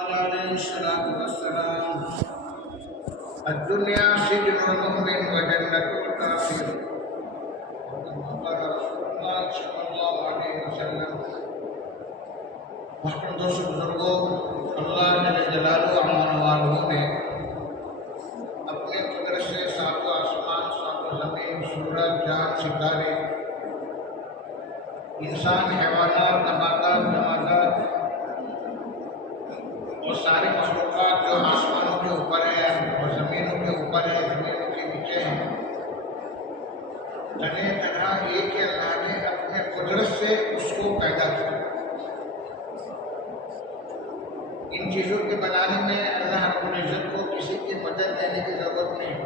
عليه الصلاة والسلام الدنيا سجن المؤمن وجنة الكافر وكما قال رسول الله صلی اللہ علیہ وسلم۔ محترم دوست بزرگوں، اللہ جل جلالہ امان والوں نے اپنے قدرت سے ساتوں آسمان، ساتوں زمین، سورج، چاند، ستارے، انسان، حیوانات، نباتات، جمادات اور سارے مخلوقات جو آسمانوں کے اوپر ہے اور زمینوں کے اوپر ہے، زمینوں کے نیچے ہیں، جنے تنہا ایک ہی اللہ نے اپنے قدرت سے اس کو پیدا کیا۔ ان چیزوں کے بنانے میں اللہ رب العزت کو کسی کی مدد لینے کی ضرورت نہیں،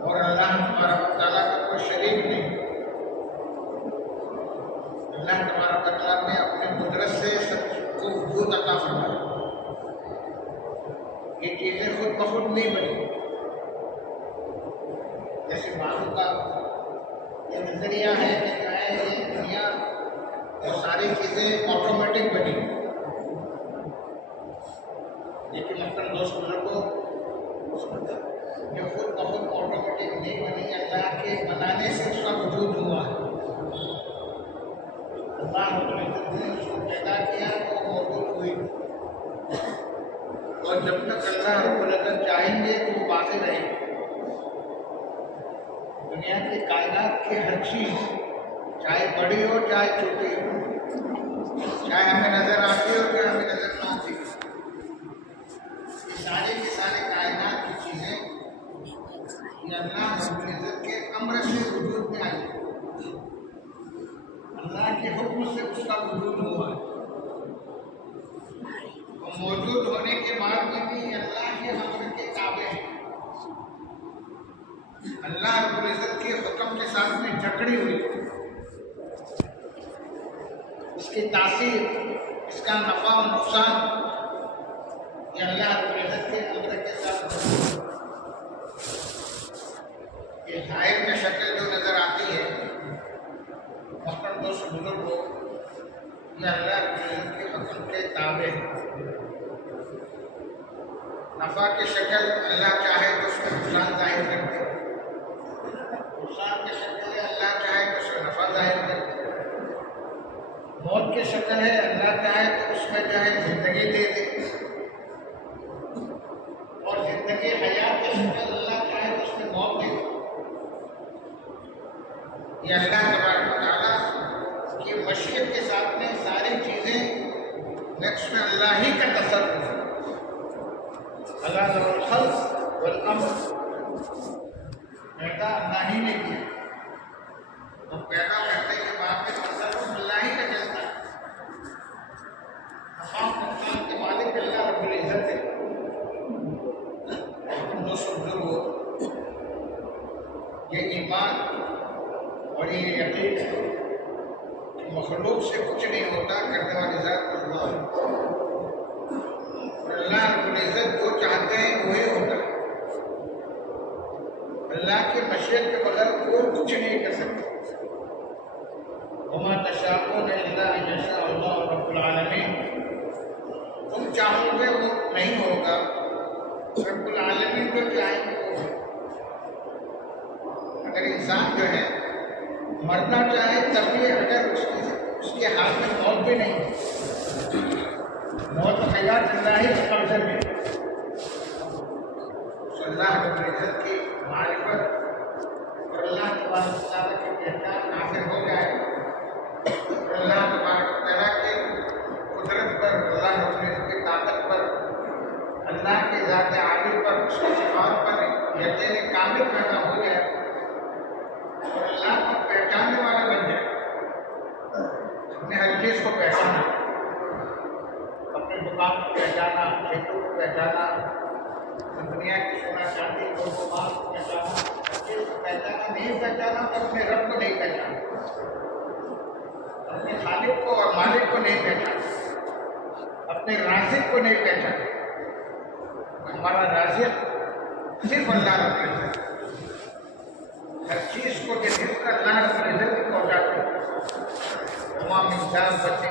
اور اللہ تبارک و تعالیٰ کا کوئی شریک نہیں۔ اللہ تبارک و تعالیٰ نے اپنے قدرت سے سب کو وجود عطا فرمایا۔ یہ چیزیں خود بخود نہیں بنی، جیسے بعضوں کا یہ نظریہ ہے کہ یہ دنیا اور ساری چیزیں آٹومیٹک بنی، لیکن محترم دوست بزرگوں، یہ خود بخود آٹومیٹک نہیں بنی، اللہ کے بنانے سے اس کا وجود ہوا ہے۔ اللہ نے اس کو پیدا کیا تو موجود ہوئی، اور جب تک اللہ رب العزت چاہیں گے تو وہ باقی رہے گی۔ دنیا کی کائنات کی ہر چیز، چاہے بڑی ہو چاہے چھوٹی ہو، چاہے ہمیں نظر آتی ہو چاہے ہمیں نظر نہ آتی، یہ ساری کی ساری کائنات کی چیزیں یہ اللہ رب العزت کے امر سے وجود میں آئی، اللہ کے حکم سے اس کا وجود ہوا ہے۔ اور موجود ہونے کے بعد میں بھی اللہ کے امر کے تابع ہیں، اللہ رب العزت کے حکم کے ساتھ میں جکڑی ہوئی، اس کی تاثیر، اس کا نفع و نقصان یہ اللہ رب العزت کے امر کے ساتھ یہ ظاہر میں شکل جو نظر آتی ہے، محترم دوست بزرگوں، یہ اللہ رب العزت کے حکم کے تابع ہے۔ نفع کی شکل اللہ چاہے تو اس میں نقصان ظاہر کرتے، نقصان کی شکل ہے اللہ چاہے تو اس میں نفع ظاہر کرتے، موت کی شکل ہے اللہ چاہے تو اس میں چاہے زندگی دے دے، اور زندگی حیات کی شکل اللہ چاہے تو اس میں موت دے دے۔ یہ اللہ تبارک و تعالیٰ کی مشیت کے ساتھ میں ساری چیزیں نقش میں اللہ ہی کا تصرف ہے۔ اللہ ذو الخلق والامر، پیدا اللہ ہی نے کیا، تو پیدا کرنے کے بعد میں تصرف اللہ ہی کا چلتا ہے۔ نفع نقصان کے مالک اللہ رب العزت ہے۔ دوستو بزرگو، یہ ایمان اور یہ یقین ہے کہ مخلوق سے کچھ نہیں ہوتا، کرنے والی ذات اللہ ہے، اور اللہ رب العزت جو چاہتے ہیں وہی ہوتا ہے۔ اللہ کی مشیت کے بغیر کوئی کچھ نہیں کر سکتا۔ وما تشاءون الا ان یشاء اللہ رب العالمین، تم چاہو گے وہ نہیں ہوگا، رب العالمین جو چاہیں گے وہ ہوگا۔ اگر انسان جو ہے مرنا چاہے تب بھی اگر اس کے ہاتھ میں موت بھی نہیں ہے، موت حیات اللہ ہی اس قبضے میں، تو اللہ رب العزت کی معرفت اور اللہ تبارک و تعالیٰ کی پہچان حاصل ہو جائے، اور اللہ تبارک و تعالیٰ کی قدرت پر، اللہ رب العزت کی طاقت پر، اللہ کی ذات عالی پر، اس کی صفات پر یقین کامل پیدا ہو جائے، اور اللہ کو پہچاننے والا بن جائے، اپنے ہر چیز کو پہچانا، اپنے مقام کو پہچانا، کھیتوں کو پہچانا، دنیا کی سونا چاندی کو مال کو پہچانا، ہر چیز کو پہچانا، نہیں پہچانا تو اپنے رب کو نہیں پہچانا، اپنے خالق کو اور مالک کو نہیں پہچانا، اپنے رازق کو نہیں پہچانا۔ ہمارا رازق صرف اللہ رب العزت، ہر چیز کو جس کا اللہ رب العزت پہنچاتے ہیں۔ تمام انسان بچے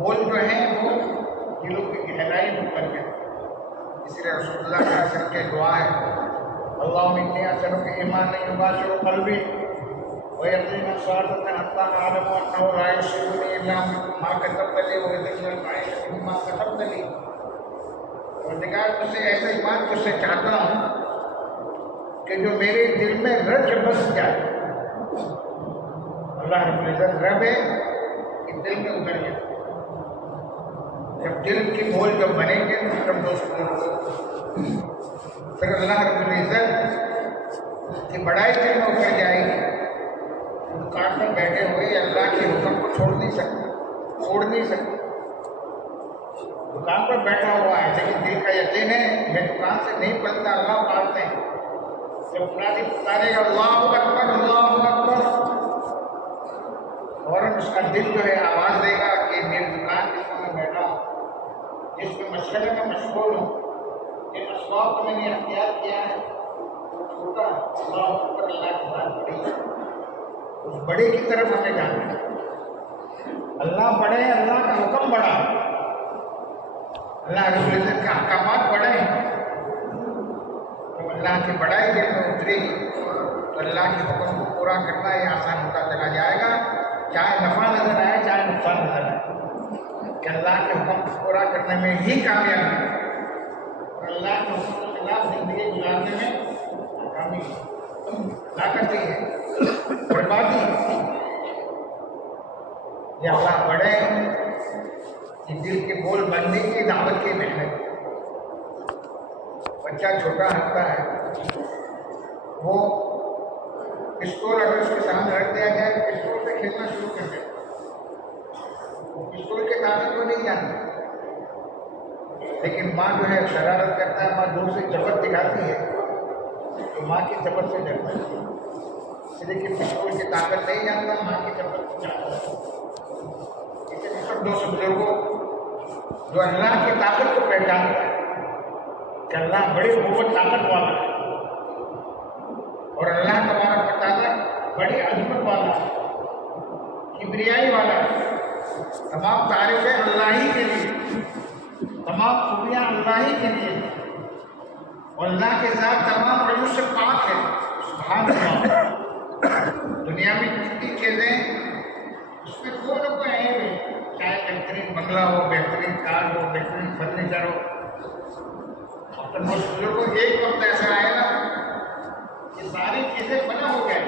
بول جو ہیں وہ دلوں کی گہرائی میں اتر گئے. اس لیے رسول اللہ صلی اللہ علیہ وسلم کی دعا ہے اللہم انی اسألک ایمانا یباشر قلبی ویقینا صادقا حتی اعلم انہ لا یصیبنی الا ما کتبت لی ویذل المعیشۃ بما کتبت لی. پروردگار تجھ سے ایسا ایمان تجھ سے چاہتا ہوں کہ جو میرے دل میں رچ بس جائے. اللہ رب العزت رب ہے کہ دل میں اتر جائے. جب دل کی بول جب بنیں گے تو پھر دوست پھر اللہ رب العزت کی بڑائی دل میں اتر جائے گی. دکان پر بیٹھے ہوئے اللہ کے حکم کو چھوڑ نہیں سکتے. دکان پر بیٹھا ہوا ہے لیکن دل کا یقین ہے میں دکان سے نہیں پلتا اللہ پالتے ہیں. جب منادی پکارے گا اللہ اکبر فوراً اس کا دل جو ہے آواز دے گا کہ میری دکان جس میں بیٹھا ہوں جس میں مشغلے میں مشغول ہوں جن اسباب کو میں نے اختیار کیا ہے وہ چھوٹا اللہ اکبر اللہ کی بات بڑی ہے. اس بڑے کی طرف ہمیں جانا ہے. اللہ بڑے اللہ کا حکم بڑا اللہ رب العزت کے احکامات بڑے ہیں. تو اللہ کی بڑائی دل میں اترے گی تو اللہ کے حکم کو پورا کرنا یہ آسان ہوتا چلا جائے گا. چاہے نفع نظر آئے چاہے نقصان نظر آئے کہ اللہ کے حکم کو پورا کرنے میں ہی کامیاب ہے اور اللہ کے حکم کے خلاف زندگی گزارنے میں ناکامی طاقت ہی ہے بربادی. یہ اللہ بڑے کہ دل کے بول بننے کی دعوت کی محنت. بچہ چھوٹا ہنستا ہے وہ پستول اگر اس کے سامنے رکھ دیا جائے تو پستول سے کھیلنا شروع کر دے. وہ پستول کے طاقت کو نہیں جانتا لیکن ماں جو ہے شرارت کرتا ہے. ماں دور سے جبر دکھاتی ہے تو ماں کی جبر سے ڈرتا ہے. اس لیے کہ پستول کی طاقت نہیں جانتا ماں کی جبر سے جانتا ہے. لیکن سب دوست بزرگوں جو اللہ کی طاقت کو پہچانتا ہے کہ اللہ بڑی قوت طاقت والا ہے اور اللہ تبارک و تعالیٰ بڑی عظمت والا ہے کبریائی والا ہے. تمام تعریفیں اللہ ہی کے لیے تمام خوبیاں اللہ ہی کے لیے اور اللہ کے ذات تمام عیوب سے پاک ہے. سبحان اللہ. دنیا میں جتنی چیزیں اس میں کوئی نہ کوئی عیب ہے چاہے بہترین بنگلہ ہو بہترین کار ہو بہترین فرنیچر ہو. اپنے بزرگوں کو ایک وقت ایسا آئے گا کہ ساری چیزیں بنا ہو گئے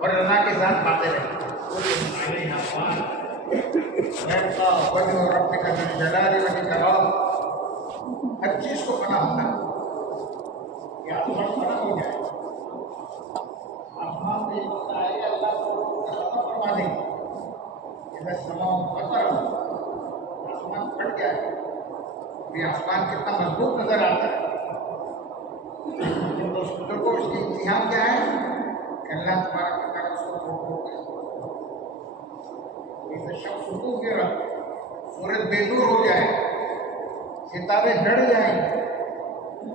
اور اللہ کے ساتھ باتیں رہیں. ہر چیز کو بنا ہونا یہ آسمان بنا ہو جائے. آسمان سے ایک وقت آئے گا اللہ کو فرما دیں گے آسمان پھٹ گیا ہے. یہ آسمان کتنا مضبوط نظر آتا ہے. اس بزرگوں اس کی امتحان کیا ہے کہ اللہ تبارک و تعالیٰ اس کو پھوٹ گیا. شخص سکون کے رہا سورج بے دور ہو جائے ستارے جڑ جائیں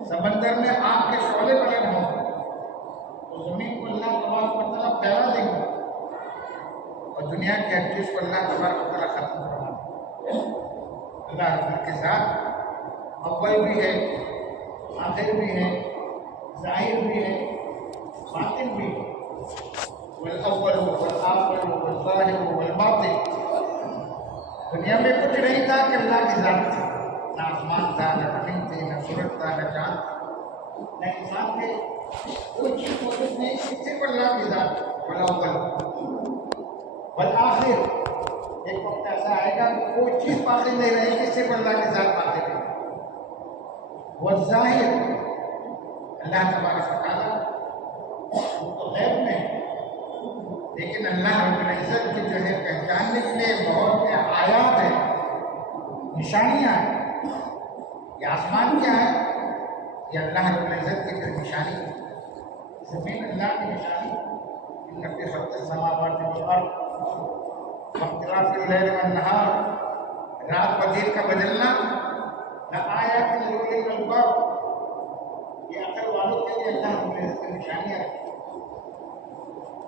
سمندر میں آگ کے شعلے بلند ہوں تو زمین کو اللہ تبارک و تعالیٰ پھیلا دیں گے اور دنیا کی ہر چیز کو اللہ تبارک و تعالیٰ ختم کروا دیں. اللہ رب کے ساتھ اول بھی ہے آخر بھی ہے ظاہر بھی ہے باطن بھی ہے. والاول والآخر والظاہر والباطن. دنیا میں کچھ نہیں تھا کہ اللہ کی ذات تھی. نہ آسمان تھا نہ زمین تھی نہ سورج تھا نہ چاند نہ انسان تھے. کوئی چیز موجود نہیں صرف اللہ کی ذات. والاول والآخر. ایک وقت ایسا آئے گا کہ کوئی چیز باقی نہیں رہے گی صرف اللہ کی ذات باقی رہے گی. والظاہر اللہ تبارک و تعالیٰ وہ تو غیب میں ہے لیکن اللہ رب العزت کی جو ہے پہچاننے کے لیے بہت سے آیات ہیں نشانیاں ہیں. یہ آسمان کیا ہے یہ اللہ رب العزت کی پھر نشانی ہے. زمین اللہ کی نشانی ان کے خلق السماوات والارض واختلاف اللیل والنہار. رات و دن کا بدلنا لآیات لأولی الألباب. یہ عقل والوں کے لیے اللہ رب العزت کی نشانیاں ہیں.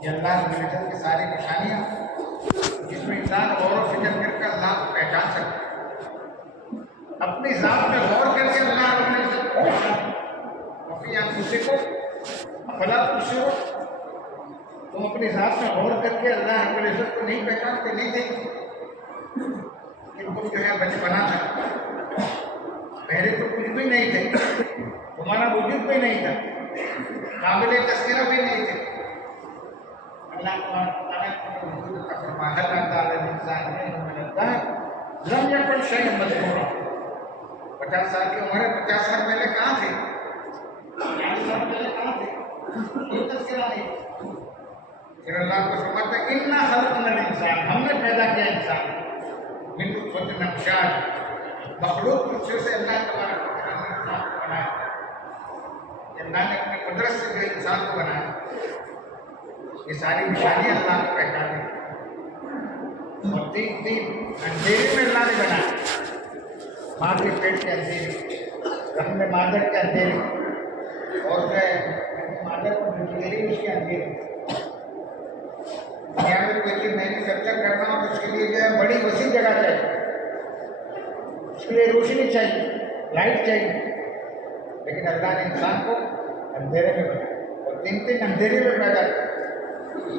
یہ اللہ رب العزت کی ساری نشانیاں جس میں انسان غور و اپنی ذات میں غور کر کے اللہ رب العزت کو پہچانے۔ اپنی آنکھوں کو افلا تبصرون، تم اپنی ذات میں غور کر کے اللہ رب العزت کو نہیں پہچانتے، نہیں دیکھتے کہ تم جو ہے بچپنا تھا، پہلے تو کچھ بھی نہیں تھے، تمہارا وجود بھی نہیں تھا، قابل تذکرہ بھی نہیں تھے۔ اللہ تبارک و تعالیٰ کے وجود کا فرما ہے اللہ الانسان من الدهر لم يكن شيئا مذكورا۔ 50 سال کی عمر ہے، 50 سال پہلے کہاں تھے، 40 سال پہلے کہاں تھے، کوئی تذکرہ نہیں۔ پھر اللہ کو فرماتا ہے انا خلقنا الانسان، ہم نے پیدا کیا انسان من نطفۃ امشاج، مخلوق نطفے سے اللہ تبارک و تعالیٰ نے انسان کو بنایا۔ اللہ نے اپنی قدرت سے جو انسان کو بنایا، یہ ساری نشانیاں اللہ کو پہچانے، اور تین اندھیرے میں اللہ نے بنایا، ماں کے پیٹ کے اندھیرے، رحم مادر کے اندھیرے، اور جو ہے مادر کو ڈلیوری اس کے اندھیرے۔ دنیا میں کوئی چیز میں نے چرچا کرنا ہو تو اس کے لیے جو ہے بڑی وسیع جگہ چاہیے، اس کے لیے روشنی چاہیے، لائٹ چاہیے، لیکن اللہ نے انسان کو اندھیرے میں بنایا، اور تین اندھیرے میں پیدا کیا،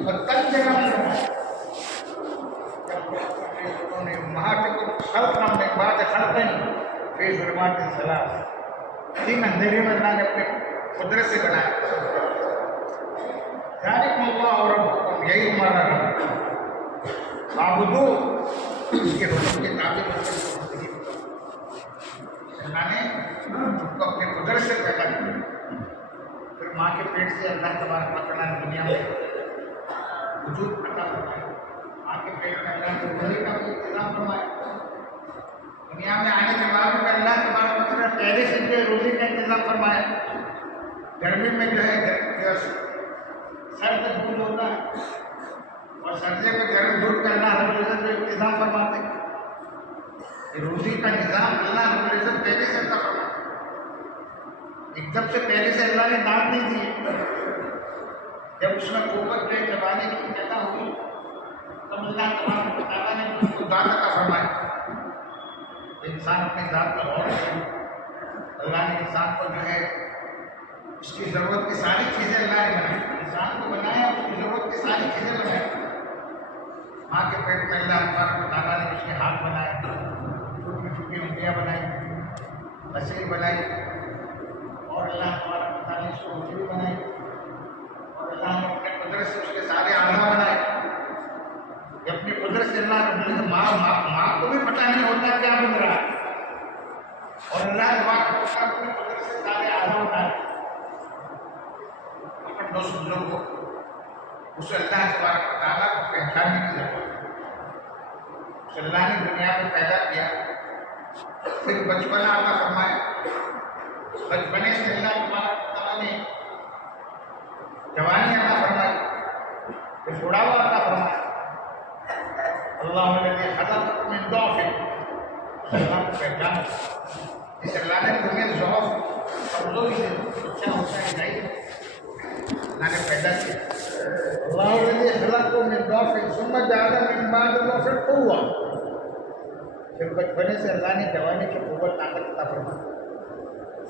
اور تنگ جگہ میں بنایا۔ خلق نام ایک بات ہے، خلقن فی ظلمات ثلاث، تین اندھیرے میں اللہ نے اپنے قدرت سے بنایا۔ ذالکم اللہ ربکم، یہی ہمارا رب، عبدو اس کے حکم کے تابع بن کر زندگی اللہ نے ان کو اپنے قدرت سے پیدا کیا۔ پھر ماں کے پیٹ سے اللہ تبارک و تعالیٰ نے دنیا میں وجود عطا فرمایا، ماں کے پیٹ میں اللہ نے روزی کا بھی انتظام فرمایا، دنیا میں آنے کے بعد میں اللہ تبارک و تعالیٰ پہلے سے جو روزی کا انتظام فرمایا۔ گرمی میں جو ہے سر تک دودھ ہوتا ہے، اور سردی میں گرم دودھ کرنا رب العزت جو انتظام فرماتے ہیں، یہ روزی کا نظام اللہ رب العزت پہلے سے عطا فرماتا۔ ایک دم سے پہلے سے اللہ نے دانت نہیں دیے، جب اس میں قوت کے جوانی کی پیدا ہوئی تب اللہ تبارک و تعالیٰ نے اس کو دانت عطا فرمایا۔ انسان اپنی ذات پر غور کرے، اللہ نے انسان کو جو ہے اس کی ضرورت کی ساری چیزیں اللہ نے بنائی، انسان کو بنایا، اس کی ضرورت کی ساری چیزیں بنائی۔ ماں کے پیٹ میں اللہ تبارک و تعالیٰ نے اس کے ہاتھ بنائے، چھوٹی چھوٹی انگلیاں بنائی، نسل بنائی، اور اللہ تبارک و تعالیٰ نے اس کو انگلی بنائی، اور اللہ نے اپنے قدرت سے اس کے سارے اعضاء بنائے۔ یہ اپنی قدرت سے اللہ رب العزت، ماں کو بھی پتہ نہیں ہوتا کیا بن رہا ہے، اور اللہ تبارک و تعالیٰ اپنی قدرت سے سارے اعضاء بنائے۔ اپن دوست بزرگ کو اسے اللہ تبارک و تعالیٰ کو پہچاننے کی ضرورت ہے۔ اسے اللہ نے دنیا میں پیدا کیا، پھر بچپنا عطا فرمایا، بچپنے سے اللہ تبارک و تعالیٰ نے جوانی عطا فرمائی، پھر بڑھاپا عطا فرمایا۔ اللہ الذی خلق من ضعف، اللہ کو پہچانا، اس اللہ نے تمہیں ضعف کمزوری سے اچھا ہوتا ہے نہیں، اللہ نے پیدا کیا۔ اللہ الذی خلق من ضعف ثم جعل من بعد ضعف قوة، پھر بچپنے سے اللہ نے جوانی کی قوت طاقت عطا فرمائی۔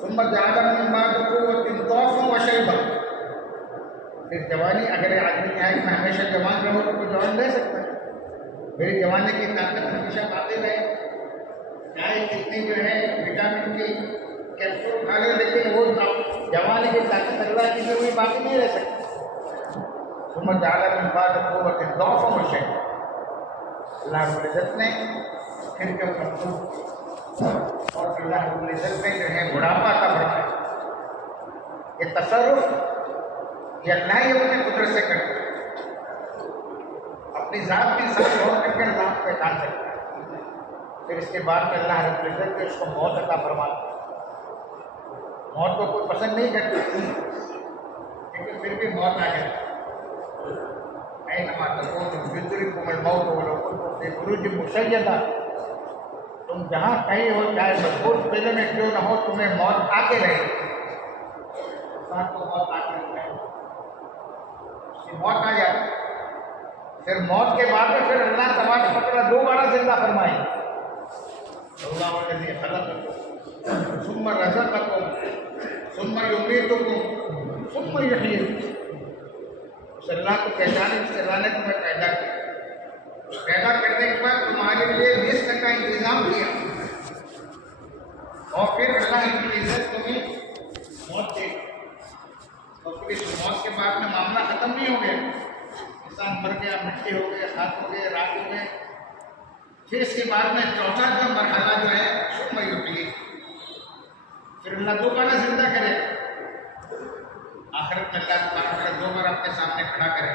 ثم جعل من بعد قوة ضعفا وشيبا، پھر جوانی، اگر آدمی چاہے میں ہمیشہ جوان رہوں تو کوئی جوان رہ سکتا ہے، میری جوانی کی طاقت ہمیشہ باقی رہے، چاہے کتنی جو ہے وٹامن کی کیپسول کھا لے، لیکن وہ جوانی کی طاقت اللہ کی جو باقی نہیں رہ سکتی۔ ثم جعل من بعد قوة ضعفا وشيبا، اللہ رب العزت نے پھر جو مخلوق اور اللہ رب العزت نے جو ہے بڑھاپا کا فرمایا۔ یہ تصرف یہ اللہ ہی اپنے قدرت سے کرتا ہے، اپنی ذات کے ساتھ غور کر کے اللہ کو پہچان سکتا ہے۔ پھر اس کے بعد میں اللہ رب العزت نے اس کو موت عطا فرماتا ہے۔ موت کو کوئی پسند نہیں کرتا، لیکن پھر بھی موت آ جاتی ہے۔ اینما تکونوا یدرککم الموت ولو کنتم فی بروج مشیدہ، تم جہاں کہیں ہو، چاہے مضبوط قلعے میں کیوں نہ ہو، تمہیں موت آ کے رہے گی۔ انسان کو موت آ کے رہے گی، اس کی موت آ جاتی ہے۔ پھر موت کے بعد میں پھر اللہ تبارک و تعالیٰ دوبارہ زندہ فرمائے۔ اللہ الذی خلقکم ثم رزقكم ثم يميتكم ثم يحييكم. اس اللہ کو پہچانے جس اللہ نے تمہیں پیدا کیا. پیدا کرنے کے بعد تمہارے لیے رزق کا انتظام کیا اور پھر اللہ کی عزت تمہیں موت دے. اور پھر اس موت کے بعد میں معاملہ ختم نہیں ہو گیا. انسان مر گیا, مٹی ہو گئے, ہاتھ ہو گئے, راک ہو گئے. پھر اس کے بعد میں چوتھا جو مرحلہ جو ہے ثم یحییکم, پھر اللہ دوبارہ زندہ کرے. آخرت میں اللہ تعالیٰ دو بار اپنے سامنے کھڑا کرے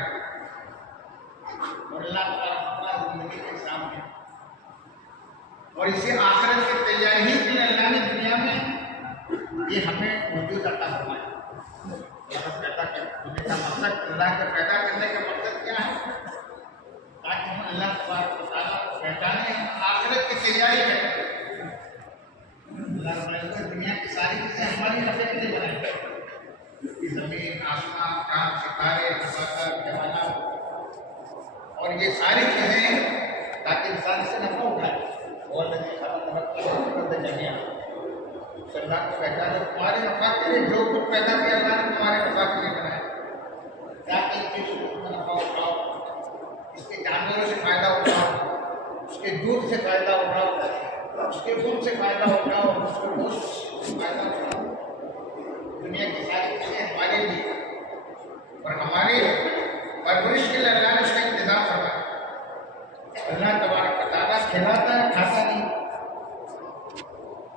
اور اللہ تعالیٰ زندگی کے سامنے. اور اسی آخرت کی تیاری کے لیے اللہ نے دنیا میں یہ ہمیں وجود عطا فرمایا. پیدا کرنے کا مقصد, اللہ کے پیدا کرنے کا مقصد کیا ہے؟ تاکہ ہم اللہ تبارک و تعالیٰ کو پہچانے, آخرت کی تیاری کریں. اللہ نے دنیا کی ساری چیزیں ہماری نفع کے لیے بنائی. زمین, آسمان, چاند, ستارے, نباتات, حیوانات, اور یہ ساری چیزیں تاکہ انسان سے نفع اٹھائے. اور اللہ کو پہچانے تمہارے نفع کے لیے جو کچھ پیدا کیا اللہ نے تمہارے نفع کے لیے بنایا. تاکہ اس چیز کو تم نفع اٹھاؤ, اس کے جانوروں سے فائدہ اٹھاؤ, اس کے دودھ سے فائدہ اٹھاؤ, اس کے خون سے فائدہ اٹھاؤ, اس کے گوشت سے فائدہ اٹھاؤ. دنیا کی ساری چیزیں ہمارے لیے اور ہماری پرورش کے لیے اللہ نے اس کا انتظام فرمایا. اللہ تبارک و تعالیٰ کھلاتا ہے, کھاتا نہیں.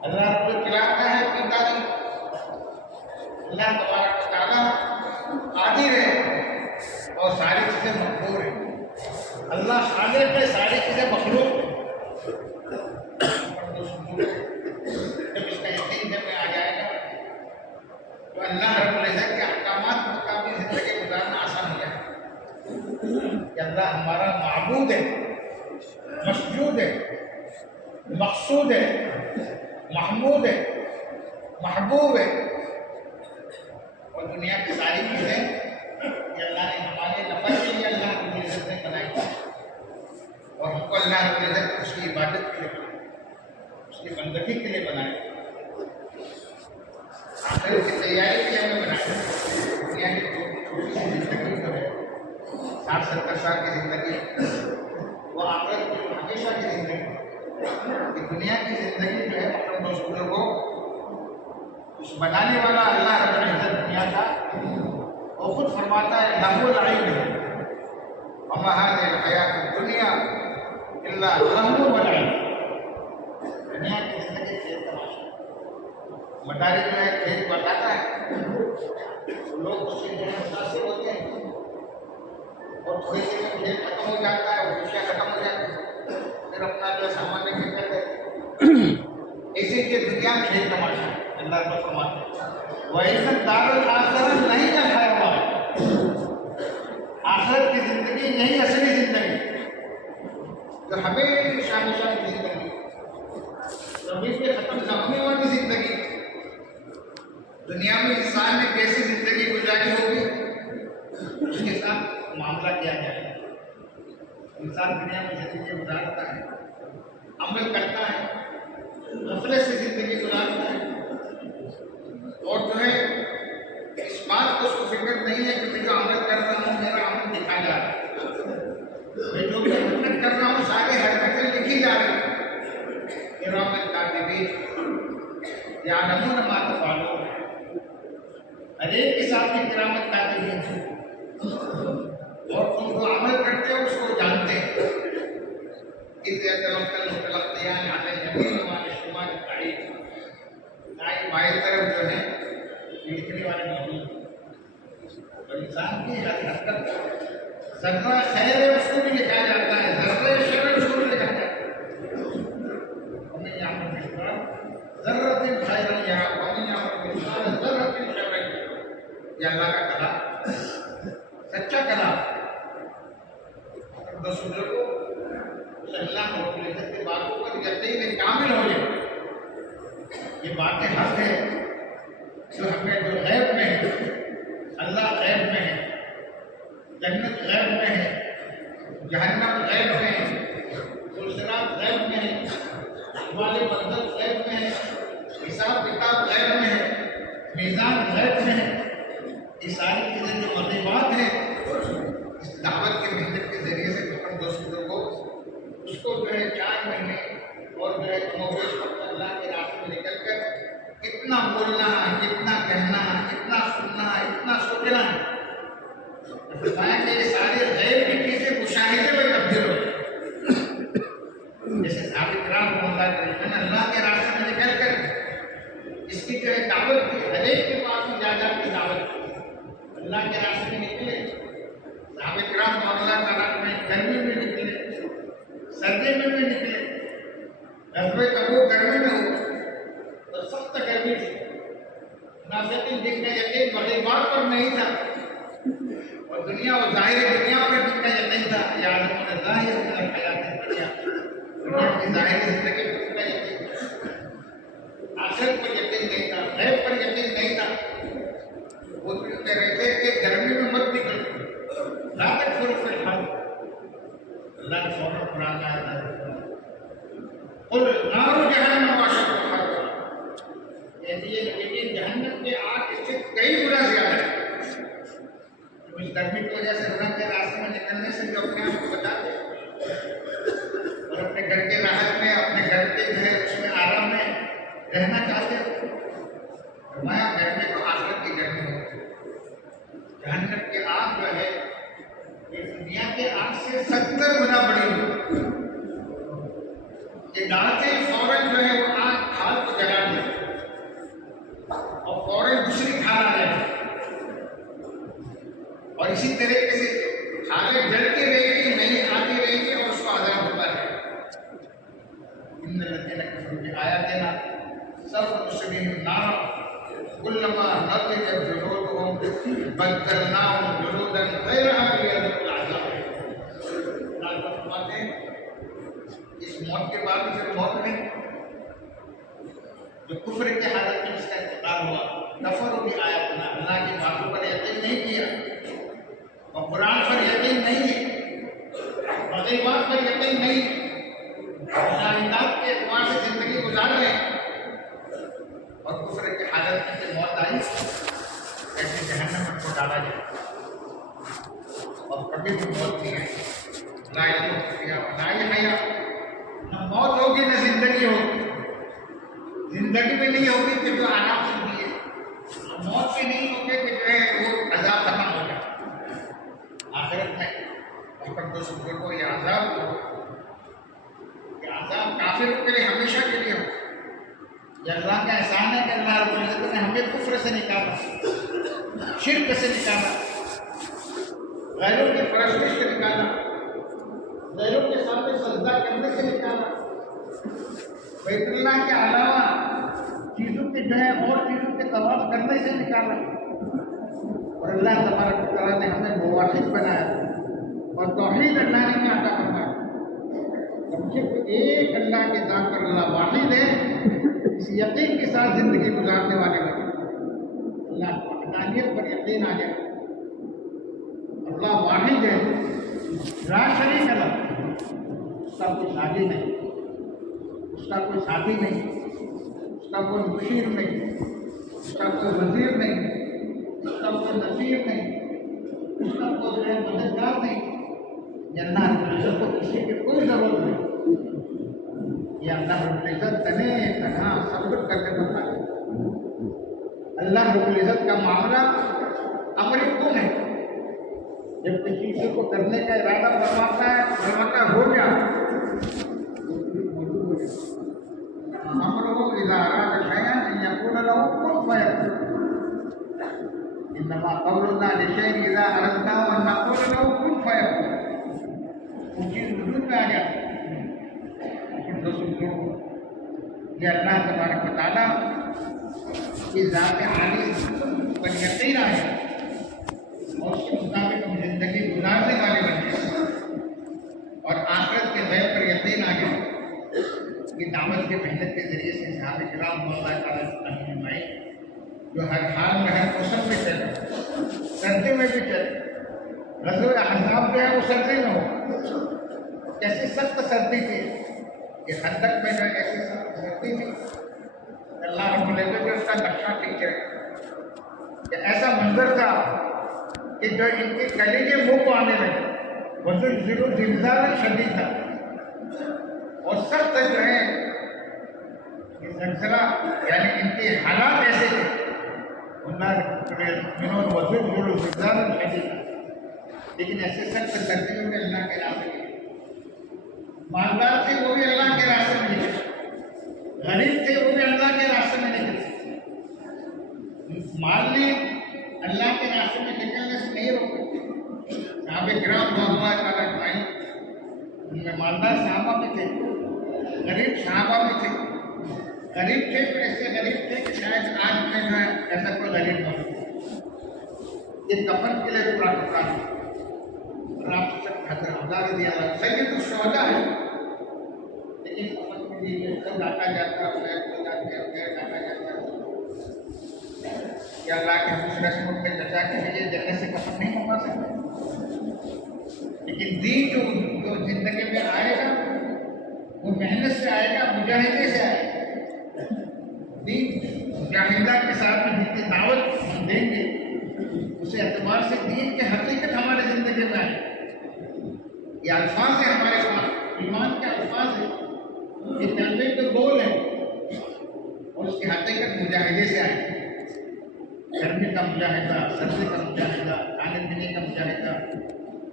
اللہ کو کھلاتا ہے, پیتا نہیں. اللہ تبارک و تعالیٰ قادر ہے اور ساری چیزیں مقدور ہیں. اللہ خالق ہے, ساری چیزیں مخلوق ہیں. جب اس کا یقین جب میں آ جائے گا تو اللہ رب العزت کے احکامات کے مطابق زندگی گزارنا آسان ہو جائے. کہ اللہ ہمارا معبود ہے, مسجود ہے, مقصود ہے, محمود ہے, محبوب ہے. اور دنیا کی ساری چیزیں کہ اللہ نے ہمارے نفع کے لیے اللہ رب العزت نے بنائی اور ہم کو اللہ رب العزت اس کی عبادت کے لیے بنائے, اس کی بندگی کے لیے بنائے, آخرت کی تیاری کے لیے ہمیں بنائے. دنیا کی چھوٹی سی زندگی جو ہے 60-70 سال کی زندگی, وہ آخرت کی ہمیشہ کی زندگی. دنیا کی زندگی جو ہے اپنے دوستوں کو اس بنانے والا اللہ رب العزت دنیا کا وہ خود فرماتا ہے لہو العین وما هذه الحیات الدنیا الا لہو العین. دنیا کی زندگی کھیل تماشا. مٹاری جو ہے کھیل بتاتا ہے, لوگ اس سے جو ہے متاثر ہوتے ہیں اور تھوڑی دیر میں کھیل ختم ہو جاتا ہے, خوشیاں ختم ہو جاتی ہیں, پھر اپنا جو سامان لے کے کرتے. اسی لیے دنیا کھیل تماشا اللہ کو فرماتے ہیں وَإِنَّ الدَّارَ الْآخِرَةَ نہیں دکھایا ہوا ہے. آخرت کی زندگی یہی اصلی زندگی جو ہمیشہ ہمیشہ کی زندگی, کبھی بھی ختم نہ ہونے والی زندگی. دنیا میں انسان نے کیسی زندگی گزاری ہوگی اس کے ساتھ معاملہ کیا جائے گا. انسان دنیا میں زندگی گزارتا ہے, عمل کرتا ہے, غفلت سے زندگی گزارتا ہے اور جو ہے اس بات کو اس کو فکر نہیں ہے کہ میں جو عمل کر رہا ہوں میرا عمل دکھا جا رہا ہے. میں جو بھی حرکت کر رہا ہوں سارے حرکتیں لکھی جا رہی ہیں. کرام الکاتبین یعلمون ما تفعلون, ہر ایک کے ساتھ میں کرامت کاتبین ہیں اور تم جو عمل کرتے ہو اس کو جانتے ہیں. اذ يتوکل المتلقیان علی الیمین وعلی الشمال قعید. بائیں طرف جو ہے لکھنے والے موجود ہیں اور انسان کی ہر حرکت ذرہ خیر ہے اس کو بھی لکھا جاتا ہے, ذرہ شر اس کو بھی لکھا جاتا ہے. ومن یعمل مثقال ذرۃ خیرا یرہ ومن یعمل مثقال ذرۃ شرا یرہ. یہ اللہ کا کلام, سچا کلام. رسول کو اللہ رب العزت کی باتوں پر یقین کامل ہو جائے. یہ باتیں حق ہے جو ہمیں جو غیب میں ہے, اللہ غیب میں ہے, جنت غیب میں ہے, جہنم غیب میں ہے, صراط غیب میں ہے, ہمارے مقصد غیب میں ہے, حساب کتاب اس کو جو ہے 4 مہینے اور جو ہے کمویش وقت اللہ کے راستے میں نکل کر اتنا بولنا، اتنا کہنا، اتنا سننا، اتنا سوچنا ہے فرمایا کہ یہ سارے غیر کی چیزیں مشاہدے میں تبدیل ہو جیسے ثابت رام اللہ کے راستے میں نکل کر اس کی جو ہے دعوت کی، ہر ایک کے پاس اجازت کی دعوت کی، اللہ کے راستے میں نکلے ثابت رام اور اللہ تعالیٰ میں گرمی میں نکلے، سردی میں بھی نکلے، غزوہ تبوک گرمی میں ہو تو سخت گرمی تھی، منافقین جن کا یقین مغیبات پر نہیں تھا اور دنیا و ظاہر دنیا پر جن کا یقین تھا، یعلمون ظاہر من الحیات الدنیا، دنیا کی ظاہری زندگی پر ان کا یقین تھا، آخرت پر یقین نہیں تھا، غیب پر یقین نہیں تھا، وہ کہتے رہتے کہ گرمی میں مت نکل لا تکفر فی الحرب، اللہ نے فوراً قرآن میں آتا ہے قل نار جہنم اشد حرا، کہتی ہے لیکن جہنم کے آگ اس سے کئی گنا زیادہ ہے۔ اس گرمی کی وجہ سے اللہ کے راستے میں نکلنے سے جو اپنے آپ کو بچاتے اور اپنے گھر کے راحت میں، اپنے گھر کے جو ہے اس میں آرام میں رہنا چاہتے ہیں، فرمایا گرمی کو آخرت کی گرمی ہوتی ہے۔ جہنم کی آگ جو ہے یہ دنیا کے آگ سے 70 گنا بڑی ہوئی، یہ ڈالتے ہی فوراً جو ہے وہ آگ کھال کو جلا دے اور فوراً دوسری کھال آ جائے اور اسی طریقے سے کھالیں جلتی رہے گی، نہیں آتی رہے گی اور اس کو عذاب ہوتا رہے گا۔ ان الذین کفروا بآیاتنا سوف نصلیہم نارا کلما نضجت جلودہم بدلناہم جلودا غیرہا لیذوقوا العذاب۔ اللہ فرماتے ہیں اس موت کے بعد پھر موت نہیں، جو کفر کی حالت میں اس کا انتقال ہوا، کفروا بآیاتنا، اللہ کی باتوں پر یقین نہیں کیا اور قرآن پر یقین نہیں ہے، مغیبات پر یقین نہیں ہے، مشاہدات کے اعتبار سے زندگی گزار رہے ہیں اور کفر کی حالت میں سے موت آئی، ایسے جہنم میں کو ڈالا جائے اور کبھی بھی موت نہیں آئی، لا یموت فیہا ولا یحیا، نہ موت ہوگی نہ زندگی ہوگی، زندگی بھی نہیں ہوگی کہ جو آرام سے دیے، موت بھی نہیں ہوگی کہ جو ہے وہ عذاب ختم ہو جائے۔ آخرت میں پر دوست کو یہ عذاب ہو، یہ عذاب کافروں کے لیے ہمیشہ کے لیے ہو، یہ اللہ کا احسان ہے کہ اللہ رب العزت نے ہمیں کفر سے نکالا، شرک سے نکالا، غیروں کی پرستش سے نکالا، غیروں کے سامنے سجدہ کرنے سے نکالا، بیت اللہ کے علاوہ چیزوں کے جو ہے اور چیزوں کے طواف کرنے سے نکالا، اور اللہ تبارک و تعالیٰ نے ہمیں موحد بنایا اور توحید اللہ نے کیا عطا فرمایا، ہم صرف ایک اللہ کے ذات پر اللہ واحد ہے، اس یقین کے ساتھ زندگی گزارنے والے بنے، اللہ کو وحدانیت پر یقین آ جائے، اللہ واحد ہے، لا شریک له، اس کا کوئی شادی نہیں، اس کا کوئی ساتھی نہیں، اس کا کوئی مشیر نہیں، اس کا کوئی وزیر نہیں، اس کا کوئی نصیر نہیں، اس کا کوئی مددگار نہیں، یہ اللہ رب العزت کو کسی کی کوئی ضرورت نہیں، یہ اللہ رب العزت تنہا تنہا سب کچھ کر کے بتا ہے۔ اللہ رب العزت کا معاملہ امر کن ہے، جب کسی چیز کو کرنے کا ارادہ فرماتا ہو گیا، امرہ اذا اراد شیئا ان یقول له کن فیکون، انما قولنا لشیء اذا اردناه ان نقول له کن فیکون، وہ چیز وجود میں آ جاتی ہے۔ لیکن دوستوں یہ اللہ تبارک و تعالیٰ کی ذات عالی پر یقین آ جائے اور اس کے مطابق ہم زندگی گزارنے والے بن جائیں اور آخرت کے غیب پر یقین آ جائے، یہ دعوت کے محنت کے ذریعے سے صحابہ کرام اللہ تعالیٰ فرمائے جو ہر حال میں ہر موسم میں چلے، سردی میں بھی چلے، غزوہ احزاب جو ہے وہ سردی میں ہو، کیسی سخت سردی تھی، یہ خندق میں جو ایسی سخت سردی تھی، اللہ رب العزت نے اس کا نقشہ کھینچا، کہ ایسا منظر تھا کہ جو ان کے کلیجے منہ کو آنے لگے، وزلزلوا زلزالا شدیدا، اور سخت جو ہے یہ زلزلہ یعنی ان کے حالات ایسے تھے لیکن ایسے سخت سردیوں میں اللہ کے راستے میں مالدار تھے وہ بھی اللہ کے راستے میں نکلے، غریب تھے وہ بھی اللہ کے راستے میں نکلے۔ مال نے اللہ کے راستے میں نکلنے سے نہیں روکے۔ صحابہ کرام رضی اللہ تعالیٰ عنہم ان میں مالدار صحابہ بھی تھے، غریب صحابہ بھی تھے۔ غریب تھے تو ایسے غریب تھے کہ شاید آج میں جو ہے ایسا کوئی غریب نہ ہو۔ یہ کفن کے لیے پورا ٹکڑا ہے۔ آپ سب حضرت حمزہ رضی اللہ عنہ سید الشہداء ہے، لیکن کفن کے لیے سب ڈاکا جاتا ہے، ڈاکا جاتا ہے کہ اللہ کے حضور رسم کے چچا کے لیے جنت سے کفن نہیں منگوا سکتے، لیکن دین جو زندگی میں آئے گا وہ محنت سے آئے گا، مجاہدے سے آئے گا۔ دین مجاہدہ کے ساتھ میں جتنی دعوت ہم دیں گے اس اعتبار سے دین کی حقیقت ہمارے زندگی میں آئے۔ یہ الفاظ ہے ہمارے پاس، ایمان کے الفاظ ہیں، یہ کلمے کے بول ہیں، اور اس کی حقیقت مجاہدے سے آئے۔ گرمی کا مجاہدہ، سردی کا مجاہدہ، کھانے پینے کا مجاہدہ،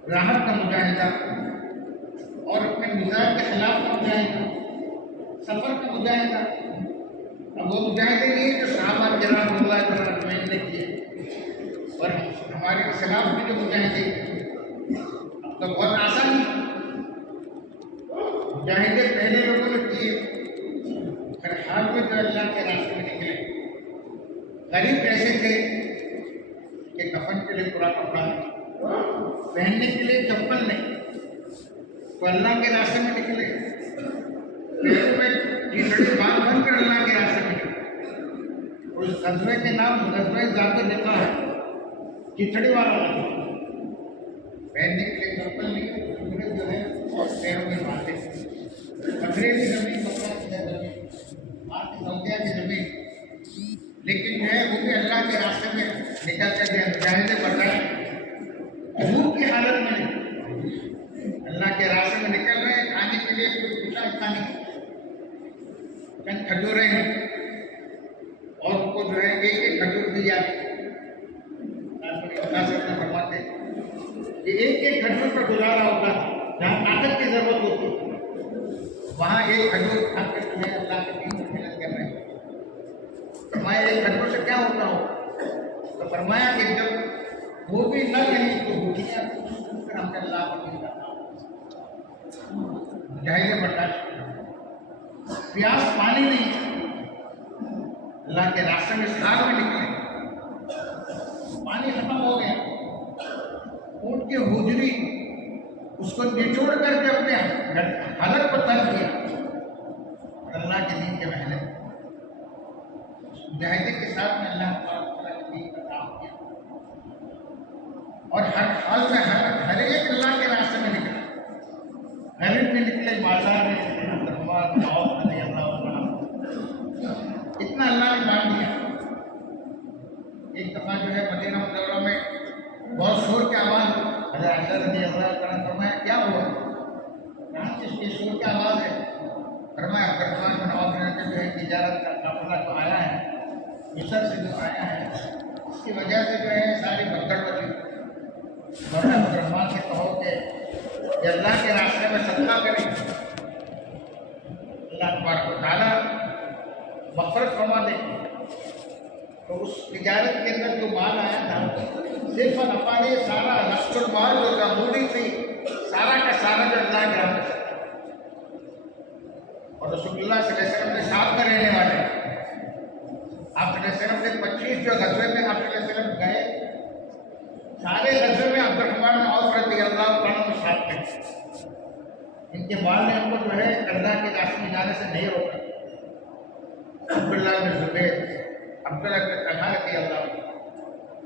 راحت کا مجاہدہ، اور اپنے مزاج کے خلاف کا مجاہدہ، سفر کا مجاہدہ۔ اب وہ مجاہدے نہیں جو صحابہ کرام رضی اللہ تعالیٰ عنہم نے کیے، اور ہمارے خلاف میں جو مجاہدے اب تو بہت آسان ہے۔ مجاہدے پہلے لوگوں نے کیے، پھر حال میں جو اللہ کے راستے میں نکلے۔ غریب ایسے تھے کہ کفن کے لیے پورا کپڑا نہیں، پہننے کے لیے چپل نہیں، تو اللہ کے راستے میں نکلے، پیروں میں کیچڑی باندھ بن کر اللہ کے راستے میں نکلے۔ اس غزوے کے نام غزوہ ذات الرقاع ہے، کیچڑی والا پہننے کے لیے چپل نہیں، جو ہے پیروں میں باندھے، پتھریلی زمین، سعودیہ کی زمین، لیکن جو ہے وہ بھی اللہ کے راستے میں نکل کر کے مجاہدے برداشت حضور کی حالت میں نہیں، اللہ کے راستے میں نکل رہے ہیں، کھانے کے لیے کوئی کچھ اچھا نہیں، چند کھجوریں ہیں، اور ان کو جو ہے ایک ایک کھجور دی جاتی، فرماتے کہ ایک ایک کھجور پر گزارا ہوتا ہے، جہاں طاقت کی ضرورت ہوتی ہے وہاں ایک کھجور کھا کر تمہیں اللہ کے دین میں محنت کر رہے ہیں۔ فرمایا ایک کھجور سے کیا ہوتا ہو؟ تو فرمایا کہ جب وہ بھی نہ رہی تو بھوکیاں پھر ہم نے اللہ کو نہیں کرنا، مجاہدے برداشت، پیاس پانی نہیں، اللہ کے راستے میں سال میں نکلے، پانی ختم ہو گیا، اونٹ کی ہوجری اس کو نچوڑ کر کے اپنے حلق پر تل دیا، اللہ کے دین کے محنت مجاہدے کے ساتھ میں اللہ تعالیٰ کے دین کا کام کیا، اور ہر حال میں ہر ایک اللہ کے راستے میں نکلا، غریب میں نکلے، مالدار میں نکلے، اتنا اللہ نے مان دیا۔ ایک دفعہ جو ہے مدینہ منورہ میں بہت شور کی آواز، حضرت عائشہ رضی اللہ عنہا فرمایا کیا ہوا؟ کہاں سے اس کی شور کی آواز ہے؟ فرمایا عبد الرحمن بن عوف نے جو ہے تجارت کا قافلہ جو آیا ہے، مصر سے جو آیا ہے، اس کی وجہ سے جو ہے ساری بھگدڑ بچی۔ عبد الرحمن سے کہو کہ اللہ کے راستے میں صدقہ کریں، اللہ تبارک و تعالیٰ مغفرت فرما دے۔ تو اس تجارت کے اندر جو مال آیا تھا صرف نفع نہیں، سارا رقص المال جو جمہوری تھی سارا کا سارا جو اللہ کے راستے میں، اور رسول اللہ صلی اللہ علیہ وسلم کے ساتھ میں رہنے والے آپ صلی اللہ علیہ وسلم نے 25 جو غزوے میں آپ صلی اللہ علیہ وسلم گئے، سارے غزوے میں عبد الرحمن بن عوف رضی اللہ عنہ ساتھ تھے۔ ان کے مال نے ان کو جو ہے اللہ کے راستے میں جانے سے نہیں روکا۔ عبداللہ بن زبیر، عبداللہ بن طلحہ رضی اللہ عنہ،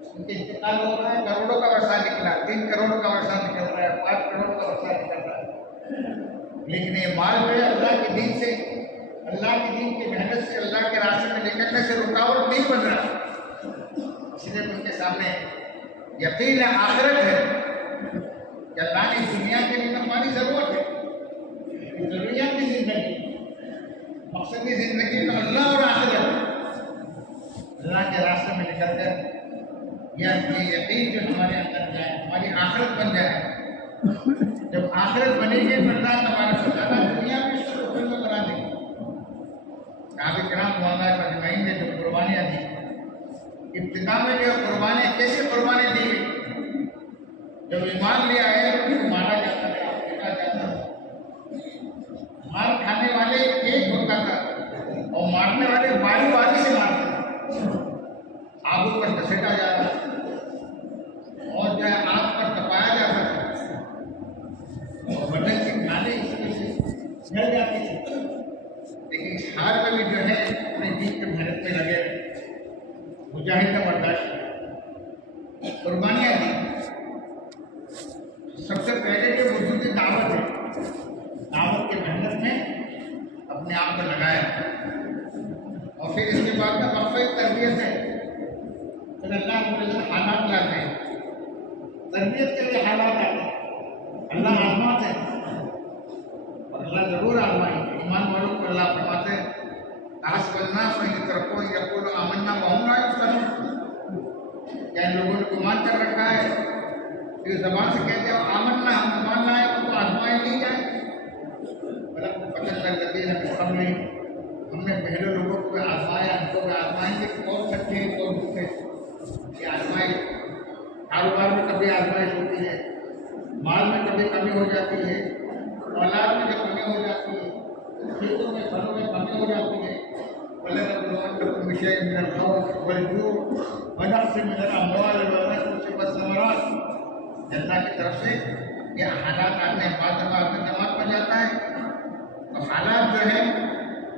ان کے انتقال ہو رہا ہے، کروڑوں کا ورثہ نکلا، 3 کروڑ کا ورثہ نکل رہا ہے، 5 کروڑ کا ورثہ نکل رہا ہے، لیکن یہ مال جو ہے اللہ کے دین سے، اللہ کے دین کی محنت سے، اللہ کے راستے میں نکلنے سے رکاوٹ نہیں بن رہا، اس لیے ان کے سامنے یقین آخرت ہے کہ اللہ نے دنیا کے لیے ہماری ضرورت ہے، ضروریات کی زندگی، مقصدی زندگی تو اللہ اور آخرت، اللہ کے راستے میں نکل کر یہ یقین جو ہمارے اندر جائے، ہماری آخرت بن جائے. جب آخرت بنے گی تو اللہ تبارک و تعالیٰ دنیا میں اس کو فلم بنا دیں گے. صحابہ کرام رضوان اللہ اجمعین نے جو قربانیاں دی، ابتدا میں جو قربانیاں کیسے قربانیاں دی گئی؟ جب ایمان لیا ہے تو اس کو مارا جاتا ہے، پیٹا جاتا ہے. مار کھانے والے ایک ہوتا تھا اور مارنے والے باری باری سے مارتے تھے. آگوں پر گھسیٹا جاتا اور جو ہے آگ پر تپایا جاتا تھا اور بدن کے کھانے اس میں سے جل جاتی تھی. لیکن اس حال میں بھی جو ہے اپنے جیت کے محنت میں لگے رہے، مجاہد کا برداشت قربانیاں دی. سب سے پہلے جو وجود دعوت ہے، دعوت کی محنت میں اپنے آپ کو لگایا اور پھر اس کے بعد میں وقفہ تربیت ہے. پھر اللہ نے حالات لاتے ہیں، تربیت کے لیے حالات آتے ہیں. اللہ آزماتے ہیں اور اللہ ضرور آزمائیں گے. ایمان والوں کو اللہ فرماتے ہیں حسب الناس ان یترکوا ان یقولوا آمنا وهم لا یفتنون. کیا ان لوگوں نے گمان کر رکھا ہے کہ زبان سے کہتے ہیں آمنا، ہم ایمان لائے، ان کو آزمائے نہیں جائیں. ہم نے پہلے لوگوں کو بھی آزمایا، ان کو بھی آزمائیں گے. کون سچے ہیں کون جھوٹے. یہ آزمائش کاروبار میں کبھی آزمائش ہوتی ہے، مال میں کبھی کمی ہو جاتی ہے، اولاد میں جب کمی ہو جاتی ہے، کھیتوں میں پھلوں میں کمی ہو جاتی ہے. وَلَنَبْلُوَنَّكُم بِشَيْءٍ مِّنَ الْخَوْفِ وَالْجُوعِ وَنَقْصٍ مِّنَ الْأَمْوَالِ وَالْأَنفُسِ وَالثَّمَرَاتِ. اللہ کی طرف سے یہ حالات آتے ہیں. بعض دفعہ آپ کا دماغ بن جاتا ہے تو حالات جو ہے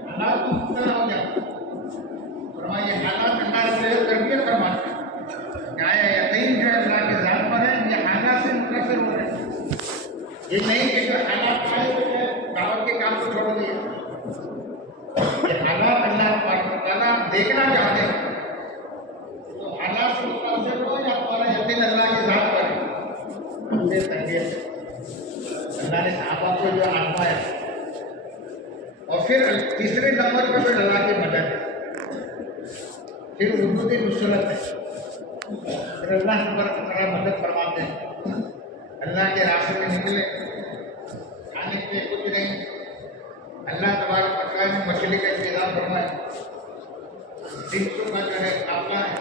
حالات کو مبتلا ہو جاتے ہیں. فرمایا یہ حالات اللہ سے تربیت فرماتے ہیں. کیا یقین جو ہے اللہ کے ذات پر ہے، یہ حالات سے متاثر ہو رہے ہیں. یہ نہیں کہ جو حالات آئے تو دعوت کے کام کو چھوڑ دیا. یہ حالات اللہ تعالیٰ دیکھنا چاہتے ہیں تو حالات سے متاثر ہو یا ہمارا یقین اللہ کے ذات پر ہے. تربیت اللہ نے صحابہ کو جو آزمایا. اور پھر تیسرے نمبر پر پھر اللہ کی مدد ہے، پھر وجود نصرت ہے. پھر اللہ تعالیٰ مدد فرماتے ہیں. اللہ کے راستے میں نکلے، کھانے کے لیے کچھ نہیں. اللہ تبارک و تعالیٰ نے مچھلی کا انتظام فرمایا. 300 کا جو ہے قافلہ ہے،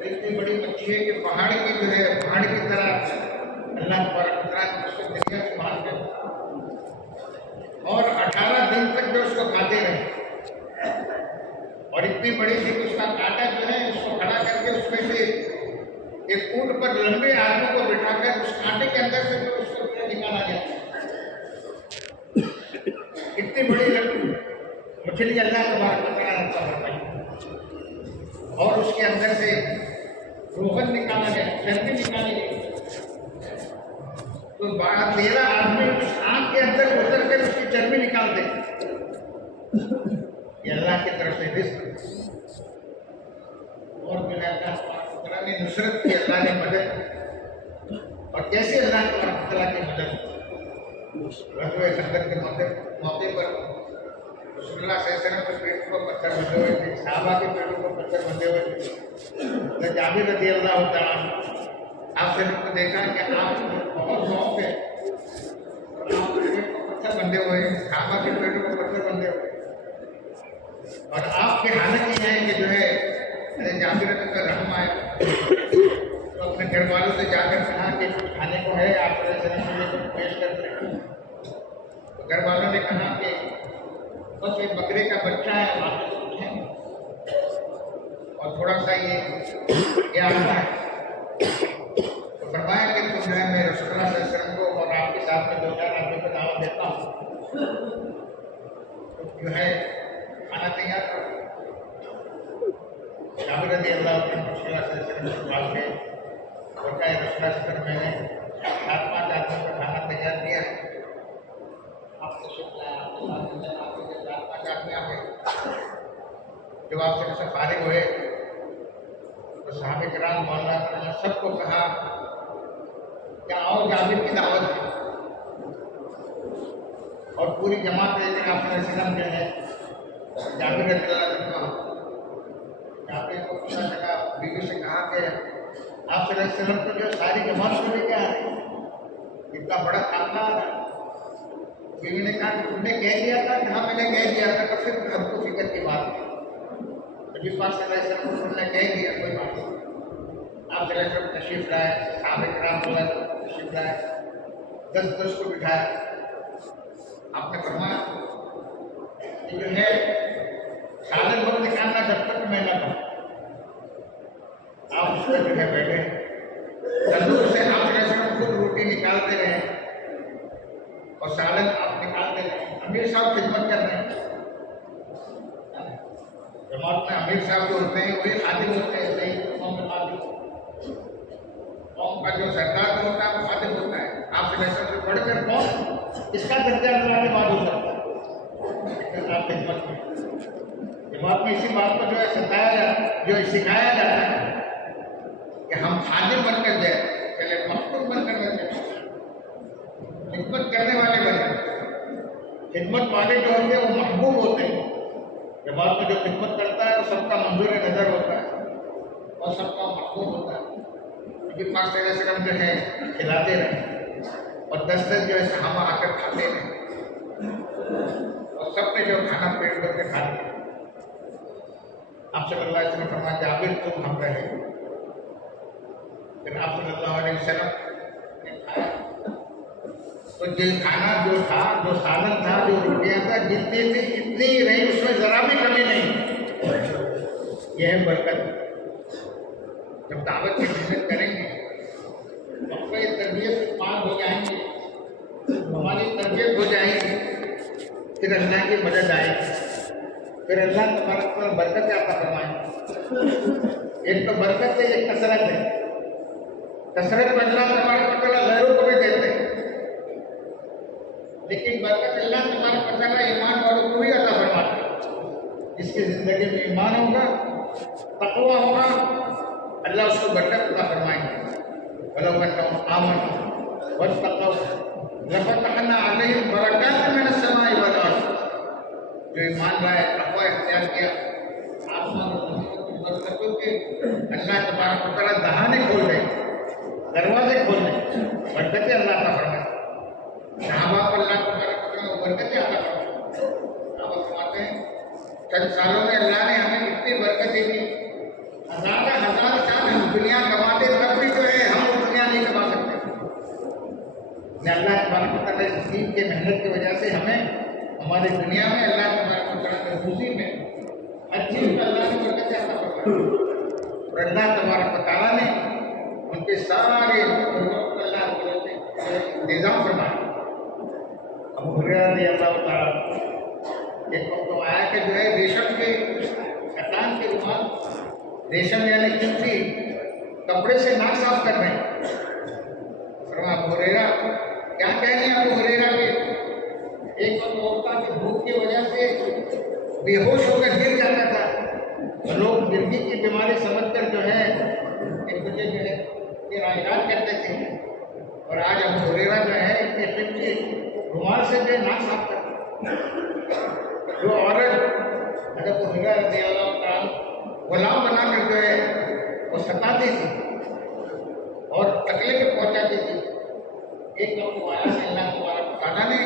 اتنی بڑی مچھلی ہے کہ پہاڑ کی جو ہے پہاڑ کی طرح اللہ تبارک و تعالیٰ نے اس کو دریا سے باہر کر اور 18 دن تک جو اس کو کھاتے رہے. اور اتنی بڑی سی اس کا کانٹا جو ہے اس کو کھڑا کر کے اس میں سے ایک اونٹ پر لمبے آدمی کو بٹھا کر اس کانٹے کے اندر سے جو اس کو نکالا گیا. اتنی بڑی مچھلی اللہ تبارک و تعالیٰ نے فرمائی اور اس کے اندر سے روغن نکالا گیا، چربی نکالی گئی. تو 13 آدمی اس آنکھ کے اندر اتر کر اس کی چربی نکالتے. یہ اللہ کی طرف سے رزق اور جو ہے اللہ تعالیٰ نے نصرت کی، اللہ نے مدد. اور کیسے اللہ تعالیٰ کی مدد؟ غزوہ خندق کے موقع پر رسول اللہ صلی اللہ علیہ وسلم کے پیٹ کو پتھر بندھے ہوئے تھے، صحابہ کے پیٹوں کو پتھر بندھے ہوئے تھے. جابر رضی اللہ تعالیٰ آپ سے کو دیکھا کہ آپ بہت ذوق ہے اور آپ کے پیٹ کو پتھر بندھے ہوئے ہیں، صحابہ کے پیٹوں کو پتھر بندھے ہوئے. اور آپ کی حالت یہ ہے کہ جو ہے جابر رضی کا رحم آیا تو اپنے گھر والوں سے جا کر کہا کہ کچھ کھانے کو ہے، آپ علیہ السلام کے لیے کچھ پیش کرتے ہیں. تو گھر والوں نے کہا کہ بس ایک بکرے کا بچہ ہے، واپس اٹھیں اور تھوڑا سا یہ آتا ہے. تو فرمایا کہ تم جو ہے میں رسول اللہ صلی اللہ علیہ وسلم کو اور آپ کے ساتھ میں 2-4 آدمی کو دعوت دیتا ہوں، تو جو ہے کھانا تیار کرو. جابر رضی اللہ عنہ رسول اللہ صلی اللہ علیہ وسلم سے سوال کیا اور کہا رسول اللہ صلی اللہ علیہ وسلم میں نے 7-5 آدمیوں کو کھانا تیار کیا. آپ سے شکر ہے آپ کے ساتھ 4-5 آدمی آ گئے. جب آپ سے فارغ ہوئے تو صحابہ کرام مولانا نے سب کو کہا کہ آؤ جابر کی دعوت ہے. اور پوری جماعت ایک دن آپ صلی اللہ علیہ وسلم جو ہے جابر رضی اللہ عنہ جابر کو پتہ چلا، بیوی سے کہا کہ آپ صلی اللہ علیہ وسلم کو جو ساری جماعت کو لے کے آ رہے ہیں، اتنا بڑا خاندان ہے۔ بیوی نے کہا کہ تم نے کہہ دیا تھا کہ ہاں میں نے کہہ دیا تھا، تو پھر ہم کو فکر کی بات ہے۔ نبی پاک صلی اللہ علیہ وسلم کو نے کہہ دیا، کوئی بات نہیں۔ آپ صلی اللہ علیہ وسلم تشریف لائے، صحابہ کرام صلی اللہ علیہ وسلم تشریف لائے، 10 کو بٹھایا۔ آپ نے فرمایا کہ جو ہے سالن وقت نکالنا جب تک میں نہ کہوں، آپ اس میں جو ہے بیٹھے تندور سے آپ صلی اللہ علیہ وسلم خود روٹی نکالتے رہے اور سالن آپ نکالتے رہے۔ امیر صاحب خدمت کر رہے ہیں، جماعت میں امیر صاحب جو ہوتے ہیں وہی خادم ہوتے ہیں، صحیح قوم میں خادم، قوم کا جو سردار ہوتا ہے وہ خادم ہوتا ہے۔ آپ صلی اللہ علیہ وسلم سے پڑھ کر کون اس کا درجہ اللہ کے بعد ہو سکتا ہے؟ آپ خدمت میں جماعت میں اسی بات کو جو ہے ستایا جاتا، جو سکھایا جاتا ہے کہ ہم خادم بن کر جائیں، پہلے مخدوم بن کر جائیں، خدمت کرنے والے بنے۔ خدمت والے جو ہوتے ہیں وہ محبوب ہوتے ہیں۔ جماعت میں جو خدمت کرتا ہے وہ سب کا منظور نظر ہوتا ہے اور سب کا محبوب ہوتا ہے۔ نبی پاک صلی اللہ علیہ وسلم جو ہے کھلاتے رہے اور 10 جو ہے صحابہ آ کر کھاتے رہے اور سب نے جو کھانا پیٹ کر کے کھا لیا۔ آپ صلی اللہ علیہ وسلم فرمایا جابر تم ہم رہے، پھر آپ صلی اللہ علیہ وسلم نے کھایا تو جو کھانا جو تھا، جو سالن تھا، جو روٹیاں تھا، جتنی تھی اتنی ہی رہی، اس میں ذرا بھی کمی نہیں۔ یہ ہے برکت۔ جب دعوت کی محنت کریں گے، اپنی تربیت سے پار ہو جائیں گے، ہماری تربیت ہو جائے گی، پھر اللہ کی مدد آئے گی، پھر اللہ تبارک و تعالیٰ برکت عطا فرمائیں گے۔ ایک تو برکت ہے، ایک کثرت ہے۔ کثرت میں اللہ تبارک و تعالیٰ غیروں کو بھی دیتے ہیں، لیکن برکت اللہ تبارک و تعالیٰ ایمان والوں کو بھی عطا فرماتے ہیں۔ جس کی زندگی میں ایمان ہوگا، تقویٰ ہوگا، اللہ اس کو برکت عطا فرمائیں گے۔ وَلَوْ أَنَّهُمْ آمَنُوا وَاتَّقَوْا لَفَتَحْنَا عَلَيْهِمْ بَرَكَاتٍ مِّنَ السَّمَاءِ وَالْأَرْضِ۔ جو ایمان لائے، تقویٰ اختیار کیا، آسمان اور زمین کی برکتوں کے اللہ تبارک و تعالیٰ دہانے کھول دیں، دروازے کھول دیں، برکتیں اللہ عطا فرمائیں۔ صحابہ کو اللہ تبارک و تعالیٰ برکتیں عطا فرمائیں۔ صحابہ فرماتے ہیں چند سالوں میں اللہ نے ہمیں اتنی برکتیں دی، ہزار سال ہم دنیا کماتے تب بھی جو ہے ہم وہ دنیا نہیں کما سکتے۔ اللہ تبارک و تعالیٰ اس دین کے محنت کی وجہ سے ہمیں ہماری دنیا میں اللہ تبارک و تعالیٰ کی روزی میں ہر چیز میں اللہ نے برکتیں عطا فرمائی، اور اللہ تبارک و تعالیٰ نے ان کے سارے اللہ نے نظام فرمایا۔ ابو ہریرہ رضی اللہ تعالیٰ ایک وقت تو آیا کہ جو ہے ریشم کے کتان کے رومال، ریشم یعنی چمٹی، کپڑے سے ناک صاف کر رہے ہیں۔ فرمایا ابو ہریرہ کیا کہیں گے؟ ابو ہریرہ کے ایک وقت عورتوں کی بھوک کی وجہ سے بے ہوش ہو کر گر جاتا تھا، لوگ مرگی کی بیماری سمجھ کر جو ہے ایک دوسرے جو ہے علاج کرتے تھے، اور آج ابو ہریرہ جو ہے اتنے چمٹی رومال سے جو ہے ناک صاف کرتے ہیں۔ جو عورت ابو ہریرہ رضی اللہ تعالیٰ غلام بنا کر جو ہے وہ ستاتی تھی اور تکلیفیں پہنچاتی تھی، ایک وقت وہ آیا کہ اللہ تبارک و تعالیٰ نے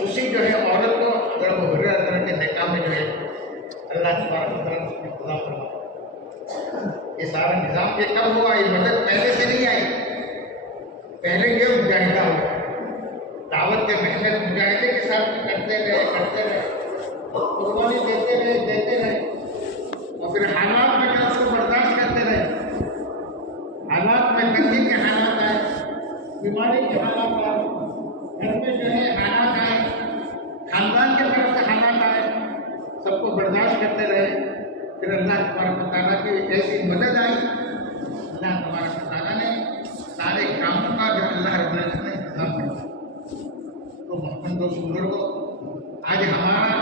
اسی جو ہے عورت کو اگر ابو ہریرہ رضی اللہ کے نکاح میں جو ہے اللہ تبارک و تعالیٰ نے خدا فرمایا۔ یہ سارا نظام یہ کب ہوا؟ یہ مدد پہلے سے نہیں آئی، پہلے یہ مجاہدہ ہوا، دعوت کے محنت مجاہدے کے ساتھ کرتے رہے، قربانی دیتے رہے، اور پھر حالات میں جو اس کو برداشت کرتے رہے۔ حالات میں تنگی کے حالات آئے، بیماری کے حالات آئے، گھر میں جو ہے حالات آئے، خاندان کے طرف سے حالات آئے، سب کو برداشت کرتے رہے۔ پھر اللہ تبارک و تعالیٰ کی ایک ایسی مدد آئی، اللہ تبارک و تعالیٰ نے سارے کاموں کا جو اللہ رب العزت نے انتظام کیا۔ تو محمد بزرگوں، آج ہمارا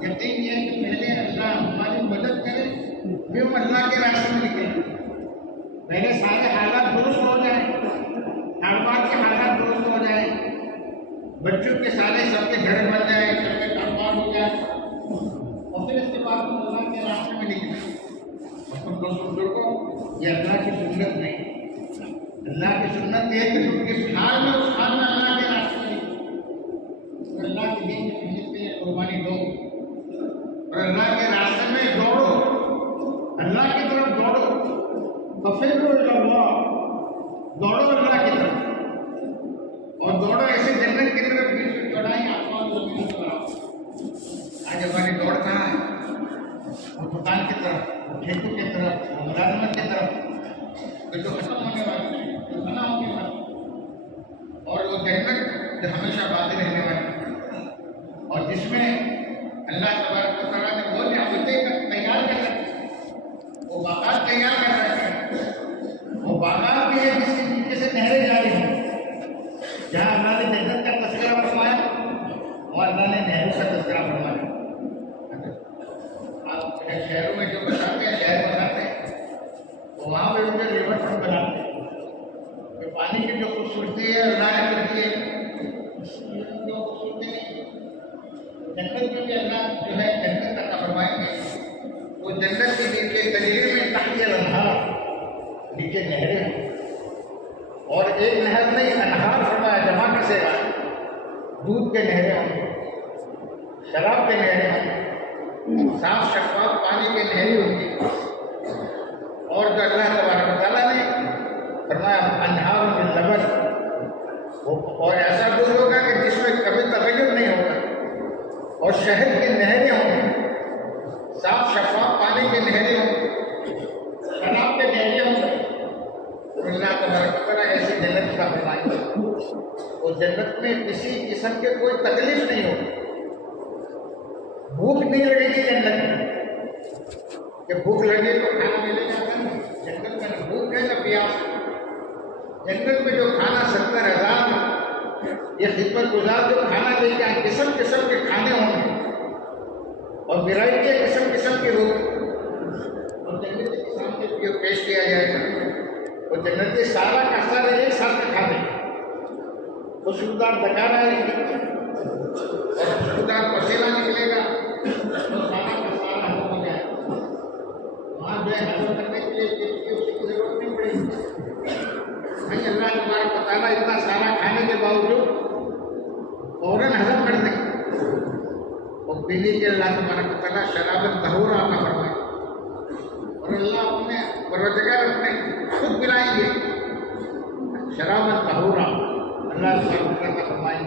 یقین یہ ہے کہ پہلے اللہ ہماری مدد کرے، پھر ہم اللہ کے راستے میں نکلیں۔ پہلے سارے حالات درست ہو جائیں، کاروبار کے حالات درست ہو جائیں، بچوں کے سارے سب کے گھر بن جائے، سب کے کاروبار ہو جائے، اور پھر اس کے بعد تم اللہ کے راستے میں نکلے. اور تم دوستوں بزرگوں، یہ اللہ کی سنت نہیں. اللہ کی سنت یہ ہے کہ تم کس حال میں اس حال میں اللہ کے راستے میں نکلو، اللہ کے دین کی محنت کے لیے قربانی دو اور اللہ کے راستے میں دوڑو، اللہ کی طرف دوڑو. ففروا الی اللہ، دوڑو اللہ کی طرف، اور دوڑو ایسے جنت کی طرف جس کی چوڑائی آسمان و زمین کے برابر. آج ہماری دوڑ کہاں ہے؟ وہ دکان کی طرف، وہ ٹھیکوں کی طرف، وہ ملازمت کی طرف، جو ختم ہونے والی ہے، جو بنا ہونے والی ہے، اور وہ جنت جو ہمیشہ باقی رہنے والی ہے، اور جس میں اللہ تبارک و تعالیٰ نے وہ نعمتیں تیار کر رکھی ہیں، وہ باغات تیار کر رکھے ہیں. وہ باغات بھی ہے جس کے نیچے سے نہریں جاری ہیں. جہاں اللہ نے جنت کا تذکرہ فرمایا، وہاں اللہ نے نہروں کا تذکرہ فرمایا. آپ شہروں میں جو بناتے ہیں، شہر بناتے ہیں، وہاں پہ ان کے ریور فرنٹ بناتے ہیں کہ پانی کی جو خوبصورتی ہے اللہ کرتی ہے، جو خوبصورتی نہیں. جنت میں بھی اللہ جو ہے جنت کا فرمائیں گے. وہ جنت کے نیچے دلیل میں تحت الانہار، نیچے نہریں ہیں، اور ایک نہر نہیں انہار فرمایا جمع کا سے دودھ کے نہریں ہوں گے، شراب کے نہریں ہوں گے، صاف شفاف پانی کے نہریں ہوں گی. اور جو اللہ تبارک و تعالیٰ نے فرمایا انہار من لبن، اور ایسا دودھ ہوگا کہ جس میں کبھی تغیر نہیں ہوگا، اور شہد کی نہریں ہوں گی، صاف شفاف پانی کی نہریں ہوں گی، شراب کے نہریں ہوں گے. اللہ تبارک و تعالیٰ ایسی جنت کا فرمائے. وہ جنت میں کسی قسم کے کوئی تکلیف نہیں ہوگی، بھوک نہیں لگے گی جنت میں کہ بھوک لگے تو کھانا ملے گا. جنت میں نہ بھوک ہے نہ پیاس. جنت میں جو کھانا 70,000 یہ خدمت گزار جو کھانا دے کے آئیں، قسم قسم کے کھانے ہوں گے اور ورائٹی قسم قسم کی ہوگی، اور جنت کے سامنے جو پیش کیا جائے گا وہ جنتی سارا کا سارا ایک ساتھ میں کھا دیں گے. خوشبودار دکانا آئے گی اور خوشبودار پسیلا نکلے گا، تو سارا کا سارا ہضم ہو جائے گا. وہاں جو ہے ہضم کرنے کے لیے کسی کی ضرورت نہیں پڑے گی. نہیں، اللہ تبارک و تعالیٰ اتنا سارا کھانے کے باوجود فوراً ہضم کر دیں گے. اور پینے کے اللہ تبارک و تعالیٰ شرابت طہورا عطا فرمائے، اور اللہ اپنے پروردگار اپنے خود پلائیں گے شرابت طہورا. اللہ تبارک و تعالیٰ فرمائیں گے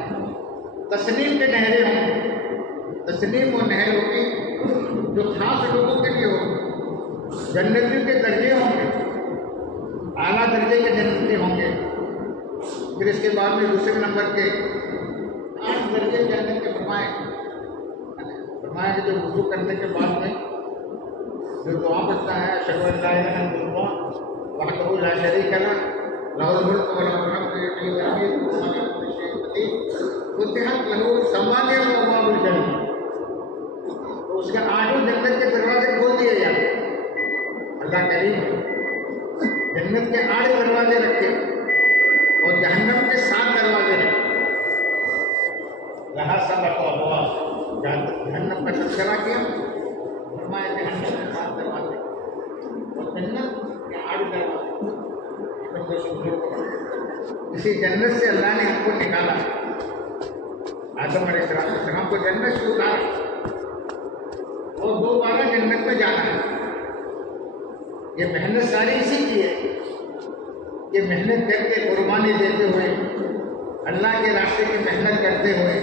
تسنیم کے نہریں ہوں گی. تسنیم وہ نہر ہوگی جو خاص لوگوں کے لیے ہوگی. جنتیوں کے درجے ہوں گے، اعلیٰ درجے کے جنتی ہوں گے. پھر اس کے بعد میں دوسرے نمبر کے 8 درجے جنت کے فرمائے کہ جو وضو کرنے کے بعد میں جو دعا پڑھتا ہے اشہد ان لا الہ الا اللہ وحدہ لا شریک لہ لہ الملک و لہ الحمد یحیی و یمیت وهو علی کل شیء قدیر فتحت لہ ثمانیہ ابواب الجنہ. تو اس کے 8 جنت کے دروازے کھول دیے جاتے ہیں. اللہ کریم جنت کے 8 دروازے رکھے اور جہنم کے 7 دروازے رکھے. لہا سبع ابواب، جہنم کا تذکرہ کیا، فرمایا جہنم کے 7 دروازے اور جنت کے 8 دروازے. اسی جنت سے اللہ نے ہم کو نکالا، آدم علیہ السلام کو جنت سے اتارا اور دوبارہ جنت میں جانا ہے. یہ محنت ساری اسی کی ہے. یہ محنت کر کے قربانی دیتے ہوئے، اللہ کے راستے کی محنت کرتے ہوئے،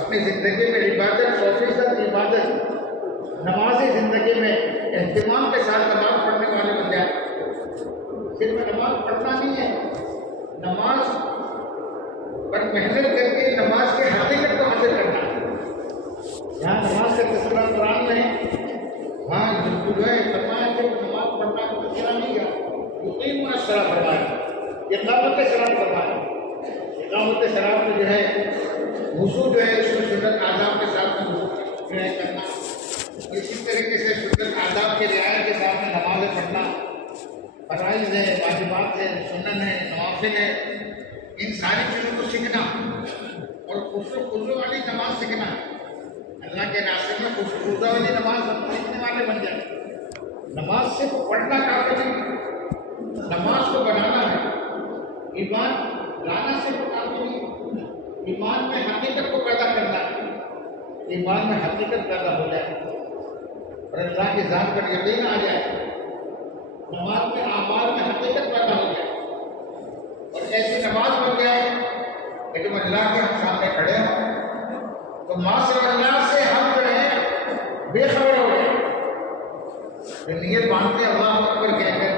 اپنی زندگی میں عبادت 100% عبادت، نماز زندگی میں اہتمام کے ساتھ نماز پڑھنے والے بن جائے. صرف نماز پڑھنا نہیں ہے، نماز پر محنت کر کے نماز کے حقیقت کو حاصل کرنا ہے. یہاں نماز کا تذکرہ قرآن میں وہاں جو ہے فرمایا کہ نماز پڑھنا کا تذکرہ نہیں کیا، یقین میں شراب فرمایا، اقامت شراب فرمایا. اقامت شراب میں جو ہے وضو جو ہے اس میں سنت آداب کے ساتھ میں وضو جو ہے کرنا، اسی طریقے سے سنت آداب کے رعایت کے ساتھ میں نماز پڑھنا، فرائض ہے، واجبات ہے، سنن ہے، نوافل ہے، ان ساری چیزوں کو سیکھنا. نماز سیکھنا ہے، اللہ کے راستے میں خوشبودہ والی نماز سیکھنے والے بن جائیں۔ نماز صرف پڑھنا کافی نہیں، نماز کو بنانا ہے، ایمان لانا صرف کافی نہیں، ایمان میں حقیقت کو پیدا کرنا ہے، ایمان میں حقیقت پیدا ہو جائے اور اللہ کی ذات پر یقین آ جائے، نماز میں اعمال میں حقیقت پیدا ہو جائے اور ایسی نماز بن جائے کہ جب اللہ کے ہم سامنے کھڑے ہوں تو معاشر اللہ سے ہم جو ہے بے خبر ہو گئے، نیت باندھتے اللہ اکبر کہہ کر،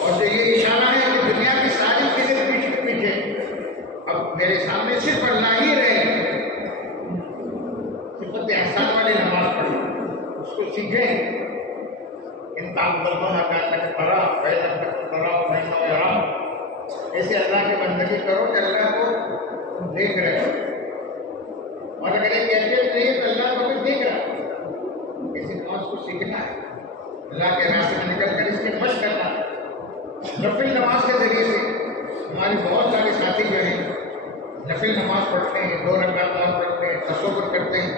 اور جو یہ اشارہ ہے کہ دنیا کی ساری چیزیں پیچھے پیچھے اب میرے سامنے صرف اللہ ہی رہے، صفت احسان والی نماز پڑھیں، اس کو سیکھیں۔ ان تعبد اللہ کانک تراہ فإن لم تکن تراہ فإنہ یراک، ایسے اللہ کی بندگی کرو کہ اللہ کو تم دیکھ رہے ہو، اور اگر یہ کیفیت نہیں تو اللہ کو بھی دیکھ رہا ہے۔ اس نماز کو سیکھنا ہے، اللہ کے راستے میں نکل کر اس کی مشق کرنا ہے۔ نفل نماز کے ذریعے سے ہمارے بہت سارے ساتھی جو ہیں نفل نماز پڑھتے ہیں، 2 رکعت نماز پڑھتے ہیں، تصور کرتے ہیں،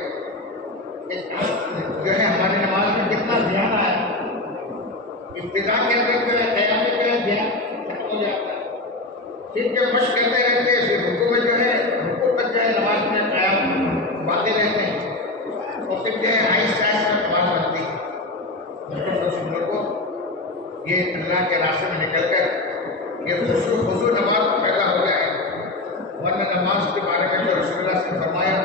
جو ہے ہماری نماز میں کتنا دھیان آیا، ابتدا کے اندر جو ہے قیام میں جو ہے دھیان ختم ہو جاتا ہے، پھر جب مشق کرتے رہتے ہیں پھر رکوع میں جو ہے رکوع تک جو ہے نماز میں قیام باندھے رہتے ہیں، اور پھر جو ہے آہستہ آہستہ نماز بنتی ہے۔ کو یہ اللہ کے راستے میں نکل کر یہ خضوع نماز پیدا ہو جائے، ورنہ نماز کے بارے میں جو رسول اللہ سے فرمایا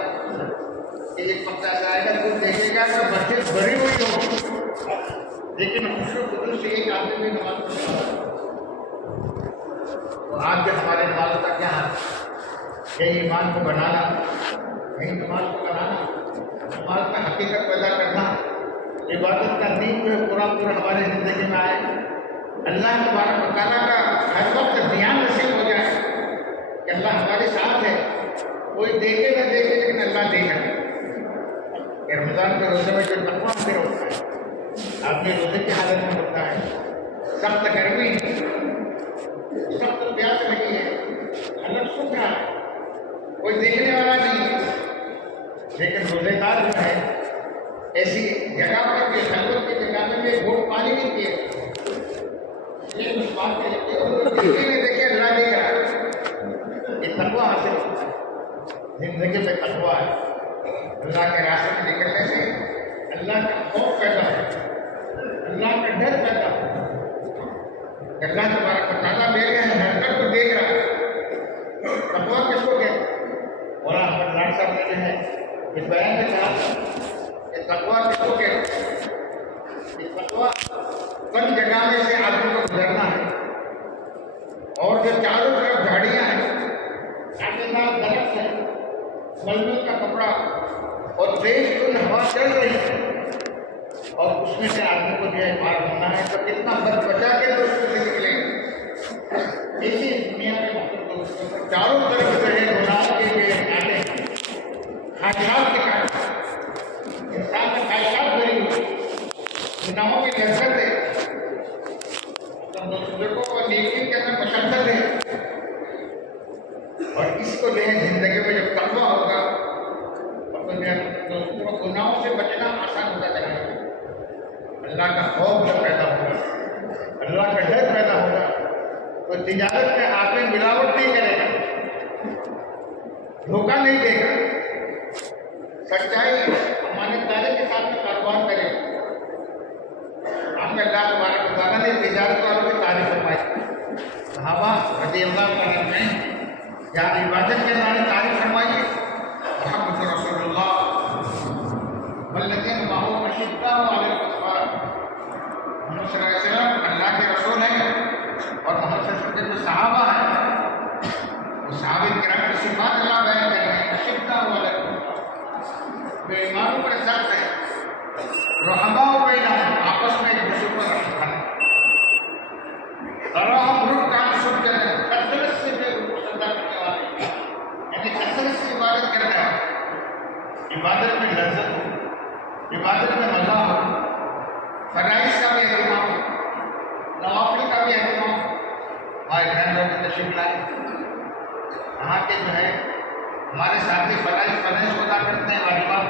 کہ ایک وقت ایسا آئے گا تو دیکھے گا کہ مسجد بھری ہوئی ہو لیکن خضوع سے ایک آدمی بھی نماز پڑھتا ہے۔ تو آج جو ہمارے نماز کا کیا ہے، یہ ایمان کو بنانا، یہی نماز کو بنانا، نماز میں حقیقت پیدا کرنا، عبادت کا دین جو ہے پورا ہمارے زندگی میں آئے، اللہ تبارک و تعالیٰ کا ہر وقت دھیان نصیب ہو جائے کہ اللہ ہمارے ساتھ ہے، کوئی دیکھے نہ دیکھے لیکن اللہ دیکھ رہے۔ کہ رمضان کے روزے میں جو تقویٰ حاصل ہوتا ہے، آدمی روزے کی حالت میں ہوتا ہے، سخت گرمی ہے، سخت پیاس لگی ہے، حلق سوکھ رہا ہے، کوئی دیکھنے والا نہیں ہے، لیکن روزے دار جو ہے ایسی جگہ پر بھی خلوت کی جگہ میں بھی گھونٹ پانی نہیں پیے، لیکن اس بات کے لیے دیکھے اللہ دیکھ رہا ہے، یہ تقویٰ حاصل ہوتا ہے، زندگی میں تقویٰ ہے، اللہ کے راستے میں نکلنے سے اللہ کا خوف پیدا ہو، اللہ کا ڈر پیدا ہو، اللہ تبارک و تعالیٰ میرے ہر ڈر کو دیکھ رہا ہے۔ تقویٰ کس کو کہتے ہیں؟ مولانا احمد لاڈ صاحب نے جو ہے اس بیان میں کہا کہ تقویٰ کس کو کہتے ہیں؟ یہ تقویٰ کن جگہ میں سے آدمی کو گزرنا ہے، اور جو چاروں طرف جھاڑیاں ہیں، کاٹیدار درخت ہے، ململ کا کپڑا اور تیز کن ہوا چل رہی ہے، اور اس میں سے آدمی کو جو ہے پار ہونا ہے تو کتنا بچ بچا کے تو اس سے نکلیں گے۔ اسی دنیا میں چاروں طرف جو ہے گناہ کے کاٹے، خواہشات کے کاٹے، انسان میں خواہشات بھری ہوئی، گناہوں کی لذت ہے، دوسروں کو نیکی کے اندر مشقت ہے، اور اس کو جو ہے زندگی میں جب تقویٰ ہوگا تو دوسروں گناہوں سے بچنا آسان ہوتا چلا جائے گا، اللہ کا خوف جب پیدا ہوگا، اللہ کا ڈر پیدا ہوگا تو تجارت میں آپ نے ملاوٹ نہیں کرے گا، دھوکہ نہیں دے گا، سچائی امانتداری کے ساتھ میں کاروبار کرے گا۔ آپ میں اللہ تبارک و تعالیٰ نے تجارت والوں کی تعریف فرمائی، صحابہ رضی اللہ تعالیٰ نے جہاں عبادت کے اندر تعریف فرمائی، محمد رسول اللہ والذین معه اشداء علی الکفار، محمد صلی اللہ علیہ وسلم اللہ کے رسول ہیں، اور محمد صلی اللہ علیہ وسلم کے جو صحابہ ہیں وہ صحابہ کرام کی صفات اللہ بیان کر رہے ہیں، اشداء علی الکفار، بے ایمانوں پر سخت ہے، رحماء بینہم، آپس میں ایک دوسرے پر رحم کرنا، تراہم رکعا سجدا، کثرت سے جو رکوع سجدہ کرنے والے، یعنی کثرت سے عبادت کر رہے ہیں، عبادت میں لذت ہو، عبادت میں مزہ ہو، فرائض کا بھی اہتمام ہو، نوافل کا بھی اہتمام ہو، ہمارے بہن لوگ تشریف لائے، وہاں کے جو ہے ہمارے ساتھی فرائض ادا کرتے ہیں واجبات،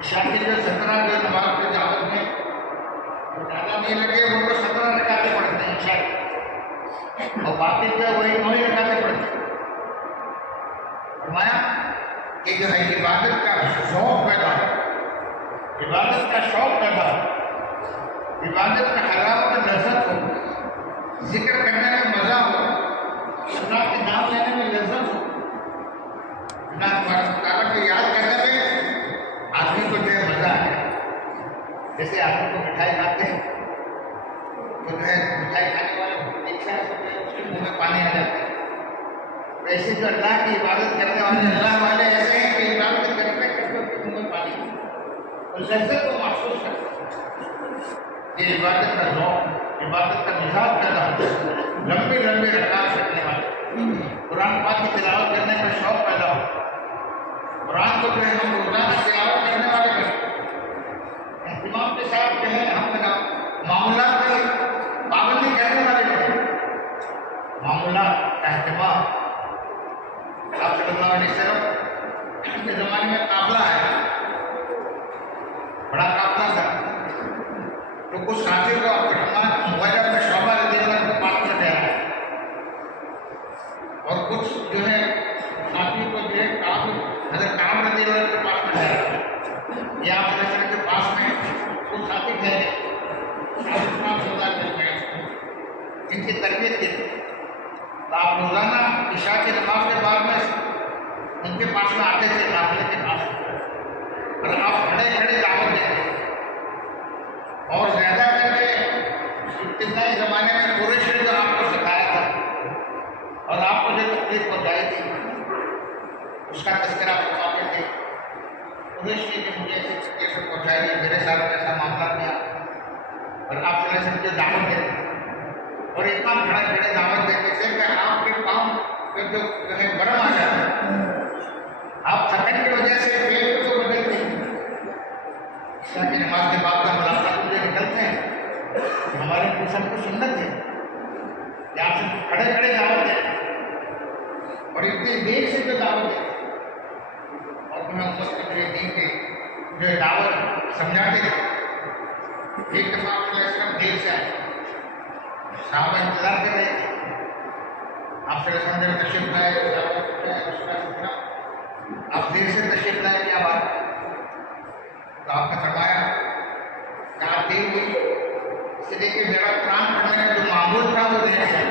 عشاء کی جو 17 جو نماز کے دعوت میں زیادہ نہیں لگے وہ تو 17 رکعتیں پڑھتے ہیں عشاء کی، اور باقی جو ہے وہی 9 رکعتیں پڑھتے ہیں۔ فرمایا کہ جو ہے عبادت کا شوق پیدا ہو، عبادت کا شوق پیدا ہو، عبادت کا حلاوت اور لذت ہو، ذکر کرنے میں مزہ ہو، اللہ کے نام لینے میں لذت ہو، اللہ تبارک و تعالیٰ کو یاد کرنے میں آدمی کو جو ہے مزہ آئے۔ جیسے آدمی کو مٹھائی کھاتے ہیں تو جو ہے مٹھائی کھانے والے ایک ساتھ اس کے منہ میں پانی آ جاتا ہے، ویسے جو اللہ کی عبادت کرنے والے اللہ والے ایسے ہیں کہ عبادت کرتے کرتے ان کے منہ میں پانی اور لذت کو محسوس کرتے ہیں۔ یہ عبادت کا ذوق، عبادت کا مزاج پیدا ہوتا ہے، لمبی لمبی رکعت کرنے والے، قرآن پاک کی تلاوت کرنے کا شوق پیدا ہو، قرآن کو جو ہے ہم روزانہ تلاوت کرنے والے بنے، اہتمام کے ساتھ جو ہے ہم معمولات کی پابندی کرنے والے بنے، معمولات کا اہتمام۔ آپ صلی اللہ علیہ وسلم کے زمانے میں قافلہ ہے، بڑا قافلہ تھا، تو کچھ ساتھی کو عبدالرحمن مغیرہ میں شعبہ رضی اللہ عنہ کے پاس میں ٹھہرا اور کچھ جو ہے ساتھی کو جو ہے حضرت کعب رضی اللہ عنہ کے پاس میں ٹھہرا، یہ آپ صلی اللہ علیہ وسلم کے پاس میں کچھ ساتھی ٹھہرے، ان کی تربیت کی تھی، تو آپ روزانہ عشاء کی نماز کے بعد میں ان کے پاس میں آتے تھے، قافلے کے پاس، اور آپ کھڑے کھڑے دعوت دیتے اور زیادہ کر کے ابتدائی زمانے میں قریش نے جو آپ کو سکھایا تھا اور آپ کو جو تکلیف پہنچائی تھی اس کا تذکرہ فرماتے تھے، قریش نے جو مجھے ایسی تکلیف پہنچائی ہے، میرے ساتھ ایسا معاملہ کیا، اور آپ صلی اللہ علیہ وسلم جو دعوت دیتے اور اتنا کھڑے کھڑے دعوت دیتے تھے کہ آپ کے پاؤں پہ جو ہے برم آ جاتا ہے، آپ تھکن کی وجہ سے پیٹ کو بدلتے ہیں، عشاء کی نماز کے بعد کا ملاقات مجھے نکلتے ہیں، ہمارے پوشن کو سنت ہے کہ آپ سے کھڑے کھڑے دعوت دیں اور اتنی دیر سے جو دعوت دیں اور تمہیں امت کے لیے دین کے جو دعوت سمجھاتے تھے۔ ایک دفعہ آپ صلی اللہ علیہ وسلم دیر سے آئے، صحابہ انتظار کر رہے تھے، آپ صلی اللہ علیہ وسلم تشریف لائے، آپ دیر سے تشریف لائے، کیا بات ہے؟ تو آپ نے فرمایا کہ آپ دیر ہوئی اس لیے کہ میرا قرآن پڑھنے کا جو معمول تھا وہ دیر سے،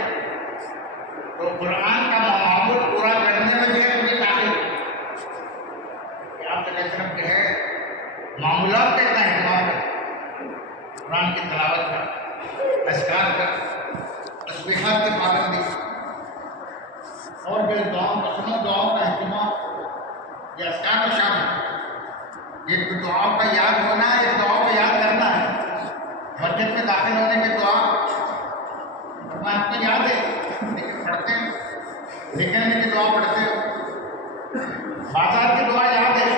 تو قرآن کا معمول پورا کرنے میں بھی مجھے تاخیر ہوئی کہ آپ صلی اللہ علیہ وسلم کے ہے معمولات کا اتنا اہتمام کریں، قرآن کی تلاوت کا، اذکار کا، تسبیحات کی پابندی اور جو دعاؤں کا سنو، دعاؤں کا اہتمام، یہ اذکار میں شامل ہے۔ یہ دعاؤں کا یاد ہونا ہے، یہ دعاؤں کو یاد کرنا ہے۔ مسجد میں داخل ہونے کی دعا آپ کو یاد ہے لیکن پڑھتے ہیں، نکلنے کی دعا پڑھتے ہو، بازار کی دعا یاد ہے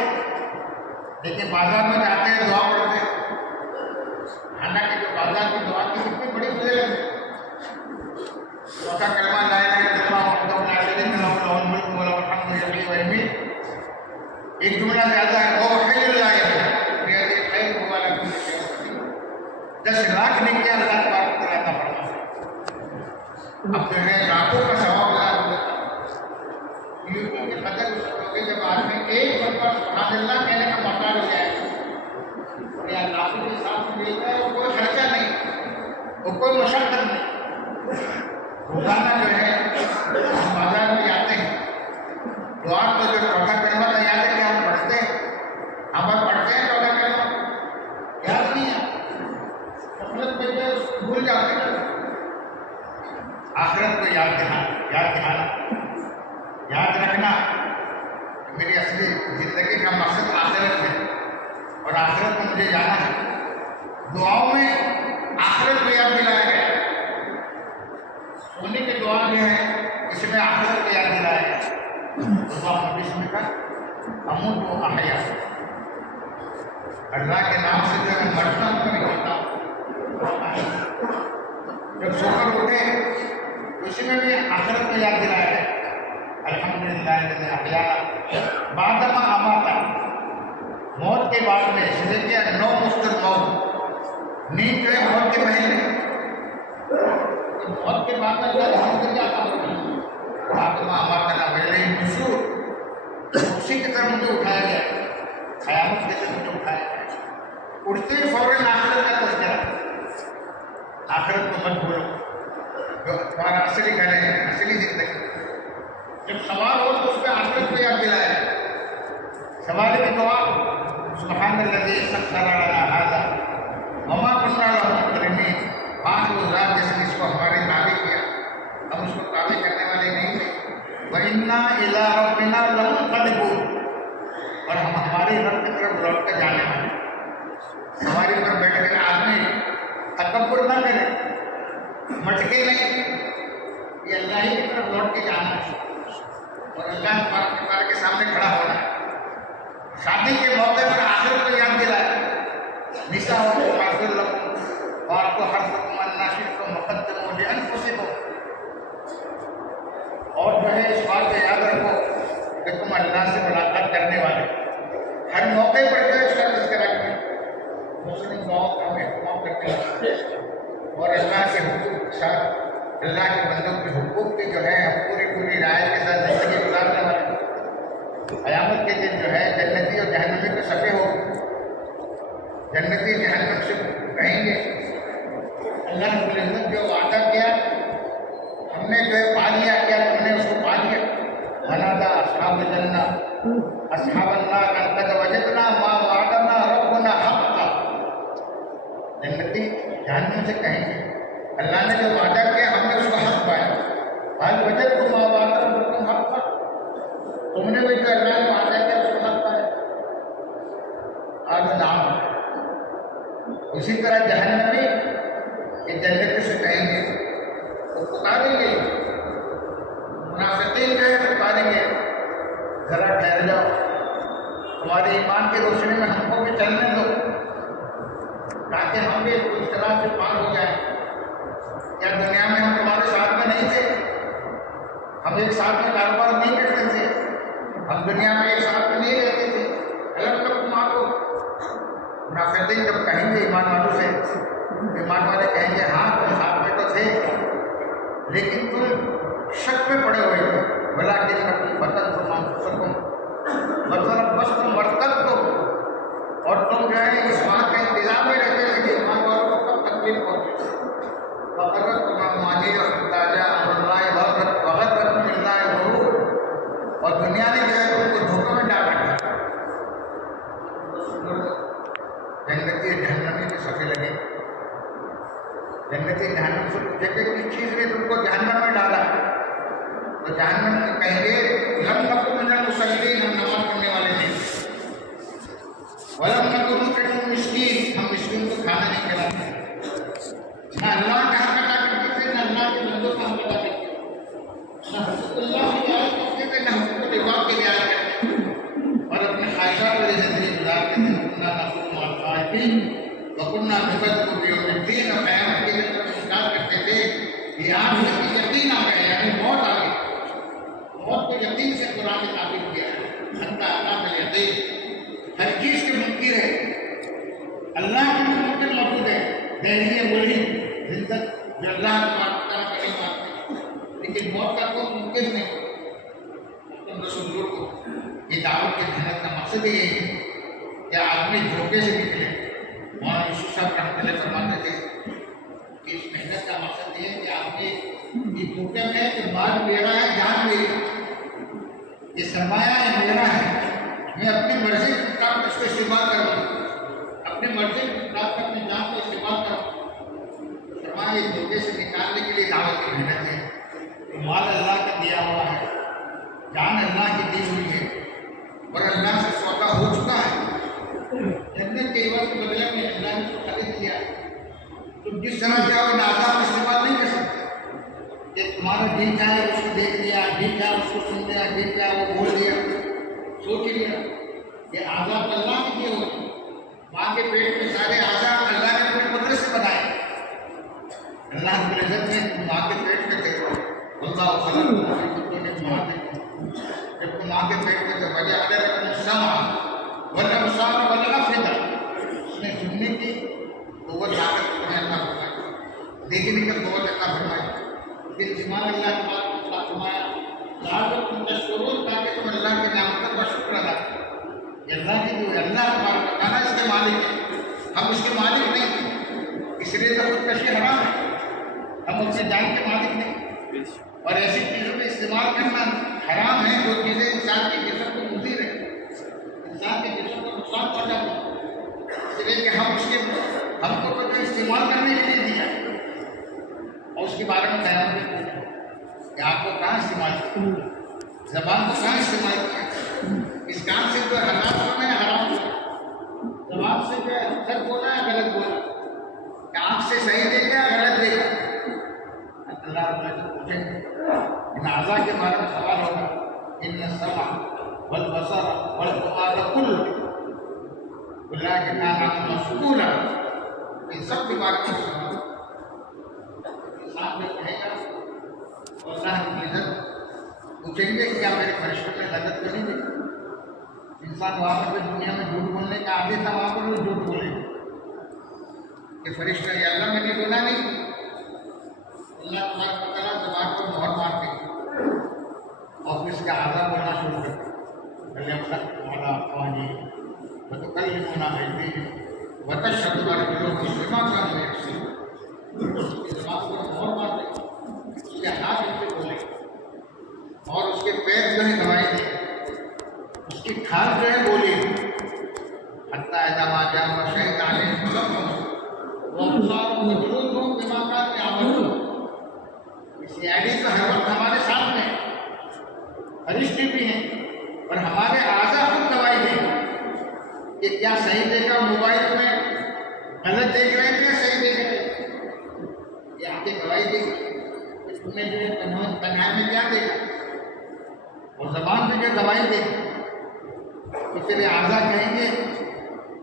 لیکن بازار میں جاتے ہیں دعا پڑھتے ہیں، حالانکہ جو بازار کی دعا کی کتنی بڑی فضیلت ہے، چوتھا کلمہ لا الہ الا اللہ وحدہ لا شریک لہ لہ الملک وله الحمد یحیی و یمیت، ایک جملہ زیادہ ہے وہ حی اللہ بیدہ الخیر وهو علی کل شیء قدیر، 10 لاکھ نیکیاں اللہ تبارک و تعالیٰ عطا فرماتے ہیں۔ اب جو ہے لاکھوں کا ثواب اللہ کو دیتا ہے، نیکیوں کی قدر اس وقت ہوگی جب آدمی ایک مرتبہ سبحان اللہ کہنے کا محتاج ہو جائے اور یا لاکھوں کے ساتھ ملتا ہے، وہ کوئی خرچہ نہیں، وہ کوئی مشقت نہیں۔ روزانہ جو ہے ہم بازار میں جاتے ہیں، دعا تو جو چوتھا کلمہ کا یاد ہے کہ ہم پڑھتے ہیں، ہم پڑھتے ہیں چوتھا کلمہ یاد نہیں ہے، غفلت میں جو بھول جاتے ہیں۔ آخرت کو یاد دہانا، یاد رکھنا کہ میری اصلی زندگی کا مقصد آخرت ہے اور آخرت میں مجھے جانا ہے۔ دعاؤں میں آخرت کو یاد دلایا گیا، سونے کی دعا جو ہے اس میں آخرت کو یاد دلایا گیا۔ بسم کا اموت و احیا، اللہ کے نام سے جو ہے مرنا تو نہیں ہوتا، جب سو کر اٹھے تو اسی میں بھی آخرت کو یاد دلایا گیا۔ الحمدللہ الذی احیانا بعدما اماتنا، موت کے بعد میں اس لیے کیا نو مستر موت، نیند جو ہے موت کے پہلے، موت کے بعد میں الحمد کیا ہوگا بعدما اماتنا ویلہ النشور، اسی کی طرح مجھے اٹھایا گیا، قیامت کے دن مجھے اٹھایا گیا، اٹھتے ہی فوراً آخرت کا تذکرہ، آخرت کو مت بھولو جو تمہارا اصلی گھر ہے، اصلی زندگی، جب سوال ہو تو اس پہ آخرت کو یاد دلایا، سوال کی دعا سبحان الذی سخر لنا ھذا وما كنا له مقرنین، آج وہ ذات جس نے اس کو ہمارے تابع کیا، ہم اس کو تابع کرنے والے نہیں تھے، وَإِنَّا إِلَىٰ رَبِّنَا لَمُنْقَلِبُونَ، اور ہم ہمارے رب کی طرف لوٹ کر جانے والے، سواری پر بیٹھ کر آدمی تکبر نہ کرے، مٹکے نہیں، یہ اللہ ہی کی طرف لوٹ کے جانا ہے اور اللہ تبارک کے سامنے کھڑا ہونا ہے۔ شادی کے موقع پر آخرت کو یاد دلایا، نساؤکم حرث لکم وآتوا حرثکم انا شئتم وقدموا لانفسکم، اور جو ہے اس بات کو یاد رکھو کہ تم اللہ سے ملاقات کرنے والے، ہر موقع پر جو ہے اس کا تذکرہ کریں، مسلم دعاؤں کا ہم اہتمام کرتے ہیں اور اللہ کے حقوق کے ساتھ اللہ کے بندوں کے حقوق کی جو ہے ہم پوری رعایت کے ساتھ زندگی گزارنے والے، قیامت کے دن جو ہے جنتی اور جہنمی کے صفے ہو، جنتی جہنم سے کہیں گے اللہ رب العزت جو وعدہ کیا ہم نے جو ہے پا لیا، کیا تم نے اس کو پا لیا، ونادى اصحاب الجنہ اصحاب النار ان قد وجدنا ما وعدنا ربنا حقا، جنتی جہنم سے کہیں گے اللہ نے جو وعدہ کیا ہم نے اس کو حق پایا، حال وجدتم ما وعد ربکم حقا، تم نے بھی جو اللہ نے وعدہ کیا اس کو حق پایا، آج نام اسی طرح جہنمی یہ جنت سے کہیں گے تو پکاریں گے، منافقین جو ہے پکاریں گے ذرا ٹھہر جاؤ، تمہارے ایمان کی روشنی میں ہم کو بھی چلنے دو تاکہ ہم بھی اس طرح سے پار ہو جائیں، کیا دنیا میں ہم تمہارے ساتھ میں نہیں تھے، ہم ایک ساتھ میں کاروبار نہیں کرتے تھے، ہم دنیا میں ایک ساتھ میں نہیں رہتے تھے، الگ تک تم آپ کو، منافقین جب کہیں گے ایمان والوں سے، ایمان والے کہیں گے ہاں تم ساتھ میں تو تھے لیکن تم شک میں پڑے ہوئے تھے، وَلَٰكِنَّكُمْ فَتَنْتُمْ أَنفُسَكُمْ وَتَرَبَّصْتُمْ وَارْتَبْتُمْ، اور تم جو ہے اس بات کے انتظار میں رہتے تھے کہ ایمان والوں کو کب تکلیف پہنچے، وَغَرَّتْكُمُ الْأَمَانِيُّ حَتَّىٰ جَاءَ أَمْرُ اللَّهِ وَغَرَّتْكُمْ بِاللَّهِ الْغُرُورُ، اور دنیا نے جو ہے تم کو دھوکہ میں ڈال رکھا، جنتی جہنمی کے صفے لگے، جنتی جہنم سے پوچھے کہ کس چیز نے تم کو جہنم میں ڈالا، تو جہنم میں کہیں گے لم نکن من المصلین، ہم نماز پڑھنے والے نہیں، ولم نکن نطعم المسکین، ہم مسکین کو کھانا نہیں کھلاتے، نہ اللہ کا حق ادا کرتے تھے، نہ اللہ کے بندوں کا حق ادا کرتے تھے، نہ حقوق اللہ کی رعایت کرتے تھے، نہ حقوق العباد کی رعایت کرتے تھے، اور اپنے خواہشات والی زندگی گزارتے تھے، وَكُنَّا نَخُوضُ مَعَ الْخَائِضِينَ وَكُنَّا نُكَذِّبُ بِيَوْمِ الدِّينِ، اور قیامت کے دن پر انکار کرتے تھے، یہ آج کی یقین آ گیا، یعنی موت آ گئی، موت کو یقین سے قرآن نے تعبیر کیا ہے، حتیٰ اقام الیقین، ہر چیز کے منکر ہے، اللہ کی ممکن موجود ہے، دہلی وہی زندت جو اللہ تعالیٰ کا نہیں مانتے، لیکن موت کا کوئی ممکن نہیں، تم رسولوں کو یہ دعوت کی محنت کا مقصد یہ ہے کہ آدمی دھوکے سے نکلے، مولانا یوسف صاحب رحمۃ اللہ فرماتے تھے کہ اس محنت کا مقصد یہ ہے کہ آدمی یہ دھوکے میں کہ مال میرا ہے، جان میری، یہ سرمایہ ہے میرا ہے، میں اپنی مرضی کے مطابق اس کو استعمال کروں، اپنی مرضی کے مطابق اپنی جان کو استعمال کروں، سرمایہ اس دھوکے سے نکالنے کے لیے دعوت کی محنت ہے، مال اللہ کا دیا ہوا ہے، جان اللہ کی دی ہوئی ہے اور اللہ سے سودا ہو چکا ہے، جنت کے عوض کے بدلے میں اللہ نے کو خرید لیا، تم جس طرح چاہو ان آزاد استعمال نہیں کر سکتے کہ تمہارا دل چاہے اس کو دیکھ لیا، دل چاہے اس کو سن لیا، دل چاہے وہ بول دیا، سوچ لیا، یہ آزاد اللہ نے کیے ہوئے، ماں کے پیٹ میں سارے آزاد اللہ نے اپنی قدرت سے بنائے، اللہ رب العزت نے ماں کے پیٹ میں دیکھو اللہ خلق جب تم آگے پیٹ میں تھے وجعل لكم السمع والابصار والافئدہ، اس نے سننے کی قوت طاقت تمہیں اللہ فرمائی، دیکھنے کی قوت اللہ فرمائی، پھر دماغ اللہ تبارک و تعالیٰ فرمایا لعلکم تشکرون، تاکہ تم اللہ کی نعمتوں کا شکر ادا کرو۔ یہ اللہ کی جو اللہ تبارک و تعالیٰ اس کے مالک ہے، ہم اس کے مالک نہیں ہیں، اس لیے تو خودکشی حرام ہے، ہم اپنے جان کے مالک نہیں، اور ایسی چیزوں میں استعمال کرنا حرام ہے جو چیزیں انسان کے جسم کو مضر ہے، انسان کے جسم کو نقصان پہنچاتی ہے، اس لیے کہ ہم کو کوئی استعمال کرنے کے لیے دیا ہے، اور اس کے بارے میں بیان بھی پوچھا کہ آپ کو کہاں استعمال کیا، زبان کو کہاں استعمال کیا، اس کام سے جو حلال ہونا ہے حرام ہونا، زبان سے جو ہے سچ بولا ہے غلط بولا، کہ آنکھ سے صحیح دیکھا ہے غلط دیکھا، اللہ رب العزت پوچھیں گے، ان اعضاء کے بارے میں سوال ہوگا، ان السمع والبصر والفؤاد کل اولئک کان عنہ مسئولا، ان سب کے بارے میں سوال انسان جو کہے گا اور اللہ رب العزت پوچھیں گے کہ کیا میرے فرشتوں نے لذت تو نہیں دیکھی؟ انسان وہاں پر دنیا میں جھوٹ بولنے کا عادی تھا، وہاں پر وہ جھوٹ بولے کہ فرشتہ یا اللہ میں نے گناہ نہیں، اللہ تبارک و تعالیٰ زبان کو مہر مار دے اور پھر اس کا اعضاء بولنا شروع کر دے، وَلْيَمْسَكْهُمْ عَلَىٰ أَفْوَاهِهِمْ وَتُكَلِّمُنَا أَيْدِيهِمْ وَتَشْهَدُ أَرْجُلُهُم بِمَا كَانُوا يَكْسِبُونَ، اس کی زبان کو مہر مار دے، اس کے ہاتھ ان سے بولے اور اس کے پیر جو ہے گواہی دے، اس کی کھال جو ہے بولے، حتیٰ اذا ما جاء وشهد عليهم سمعهم وأبصارهم وجلودهم بما كانوا يعملون، سی آئی ڈی تو ہر وقت ہمارے ساتھ میں فرشتے بھی ہیں اور ہمارے اعضاء خود گواہی دیں کہ کیا صحیح دیکھا موبائل میں، غلط دیکھ رہے ہیں کیا صحیح دیکھ رہے ہیں، یہ آپ کی گواہی دیں کہ تم نے جو ہے تنہائی میں کیا دیکھا، اور زبان سے جو گواہی دے اس لیے اعضاء کہیں گے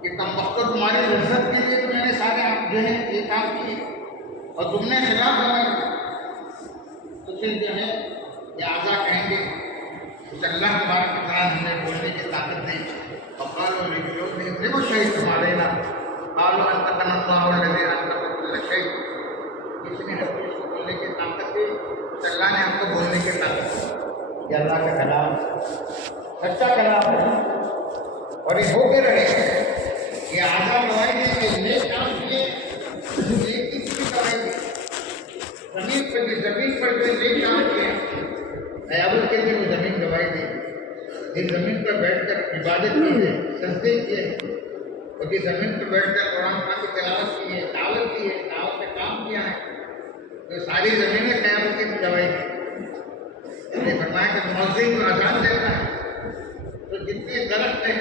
کہ کم وقت تمہاری عزت کے لیے تو میں نے سارے آپ جو ہے یہ کام کیے اور تم نے خلاف گواہی، تو پھر جو ہے یہ اعضاء کہیں گے اس اللہ تبارک و تعالیٰ ہمیں بولنے کی طاقت دی، وقالوا لجلودهم لم شهدتم علينا قالوا انطقنا الله الذي انطق كل شيء، اس نے ہر چیز کو بولنے کی طاقت دی، اس اللہ نے ہم کو بولنے کی طاقت دی، یہ اللہ کا کلام سچا کلام ہے اور یہ ہو کے رہے، یہ اعضاء گواہی دیں کہ نیک کام کیے، نیک کی گواہی دی، زمین پر جو نیک کام کیا قیامت کے دن زمین گواہی دی، اس زمین پر بیٹھ کر عبادت کی ہے، سجدے کیے، اور اس زمین پر بیٹھ کر قرآن پاک کی تلاوت کی ہے، دعوت کی ہے، دعوت پہ کام کیا ہے، تو ساری زمینیں قیامت کی گواہی دی۔ اس نے فرمایا کہ مؤذن جو اذان دیتا ہے تو جتنے درخت ہیں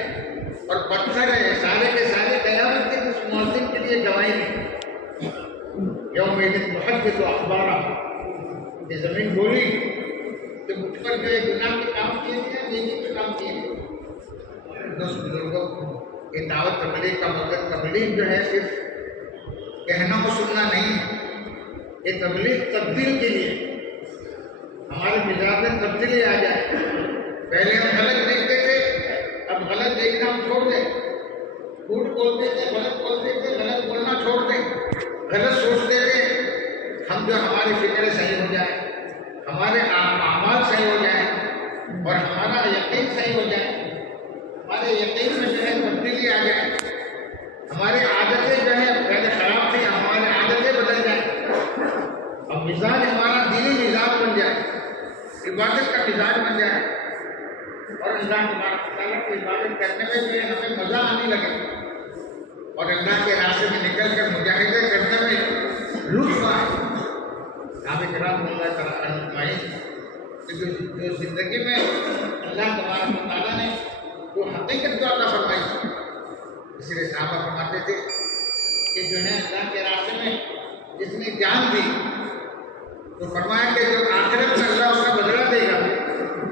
اور پتھر ہیں سارے کے سارے قیامت کے اس مؤذن کے لیے گواہی دی، یومئذ تحدث اخبارها، یہ زمین بولی کہ مجھ پر جو گناہ کے کام کیے گئے، نیکی کے کام کیے گئے۔ دوست بزرگوں، یہ دعوت تبلیغ کا مقصد تبلیغ جو ہے صرف کہنا و سننا نہیں ہے، یہ تبلیغ تبدیل کے لیے ہمارے مزاج میں تبدیلی آ جائے، پہلے ہم غلط دیکھتے تھے، اب غلط دیکھنا ہم چھوڑ دیں، جھوٹ بولتے تھے، غلط بولتے تھے، غلط بولنا چھوڑ دیں، غلط سوچتے تھے، ہم جو ہماری فکریں صحیح ہو جائیں، ہمارے اعمال صحیح ہو جائیں اور ہمارا یقین صحیح ہو جائے، ہمارے یقین میں جو ہے تبدیلی آ جائے، ہماری عادتیں جو ہے پہلے خراب تھی ہماری عادتیں بدل جائیں، اب مزاج ہمارا دینی مزاج بن جائے، عبادت کا مزاج بن جائے، اور اللہ تبارک و تعالیٰ کی عبادت کرنے میں بھی ہمیں مزہ آنے لگے، اور اللہ کے راستے میں نکل کر مجاہدے کرنے میں لطف آئے۔ صحابہ کرام رضی اللہ تعالیٰ عنہم اجمعین جو زندگی میں اللہ تبارک و تعالیٰ نے جو حقیقت کو عطا فرمائی، اس لیے صحابہ فرماتے تھے کہ جو ہے اللہ کے راستے میں جس نے جان دی تو فرمایا کہ جو آخرت میں اللہ اس کا بدلہ دے گا،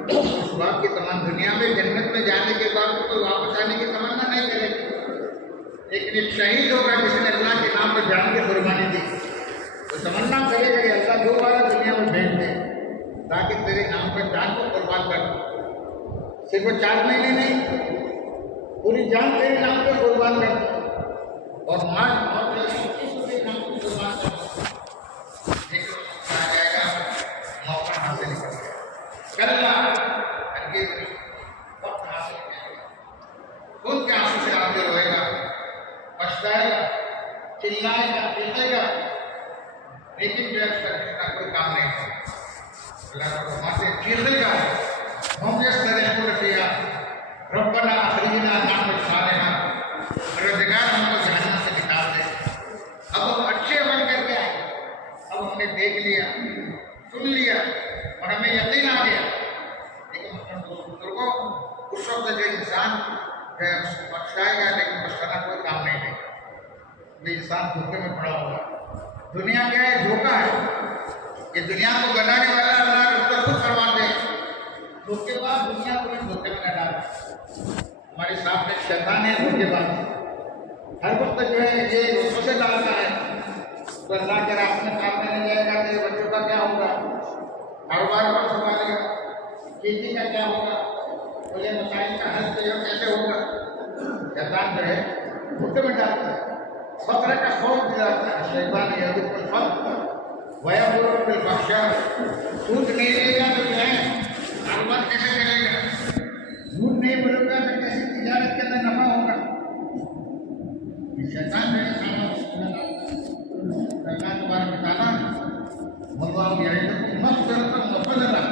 اس بات کی تمام دنیا میں جنت میں جانے کے بعد کوئی واپس آنے کی تمنا نہیں کرے گا، لیکن ایک شہید ہوگا جس نے اللہ کے نام پر جان کی قربانی دی، وہ تمنا کرے گا کہ اللہ دوبارہ دنیا میں بھیج دے تاکہ تیرے نام پر جان کو قربان کر دو۔ صرف 4 مہینے نہیں، پوری جان تیرے نام پہ قربان کر دیں اور مال اور کے نام پہ قربان کر دیں، لیکن آ جائے گا موقع حاصل کر گیا کلّا ہرگز نہیں، وقت حاصل کرے گا، خود کے آنسو سے آگے روئے گا، پچھتائے گا، چلائے گا، پیٹے گا، لیکن جو اس کا کوئی کام نہیں ہے۔ اللہ کو فرماتے ہیں چیخے گا ہم یستریحون فیہا ربنا اخرجنا نعمل صالحا، پروردگار ہم کو جہنم سے نکال دے، اب ہم اچھے عمل کر کے آئے، اب ہم نے دیکھ لیا، سن لیا اور ہمیں یقین آ گیا، لیکن بزرگوں اس وقت جو انسان بخشائے گا لیکن بخشانا کوئی کام نہیں ہے، وہ انسان دھوکے میں پڑا ہوگا۔ دنیا کیا ہے؟ دھوکہ ہے، یہ دنیا کو بنانے والا اللہ اس کو خود فرماتے ہیں، دھوکے بعد دنیا کو بھی دھوکے میں نہ ڈالیں۔ ہمارے سامنے شیطان ہے دھوکے بعد، ہر وقت جو ہے یہ دوسروں سے ڈالتا ہے، تو اللہ کے راستے میں کام کرنے جائے گا تیرے بچوں کا کیا ہوگا، کاروبار کون سنبھالے گا، کھیتی کا کیا ہوگا، بولے مسائل کا حل کیسے ہوگا۔ شیطان جو ہے دھوکے میں ڈالتا ہے، فقر کا خوف دلاتا ہے، شیطان یعدکم الفقر وَيَأْمُرُكُم بِالْفَحْشَاءِ، سود نہیں لے گا تو کیا ہے کاروبار کیسے چلے گا، جھوٹ نہیں بولے گا تو کیسے تجارت کے اندر نفع ہوگا۔ شیطان جو ہے اللہ تبارک و تعالیٰ وَاللَّهُ يَعِدُكُم مَغْفِرَةً وَفَضْلًا،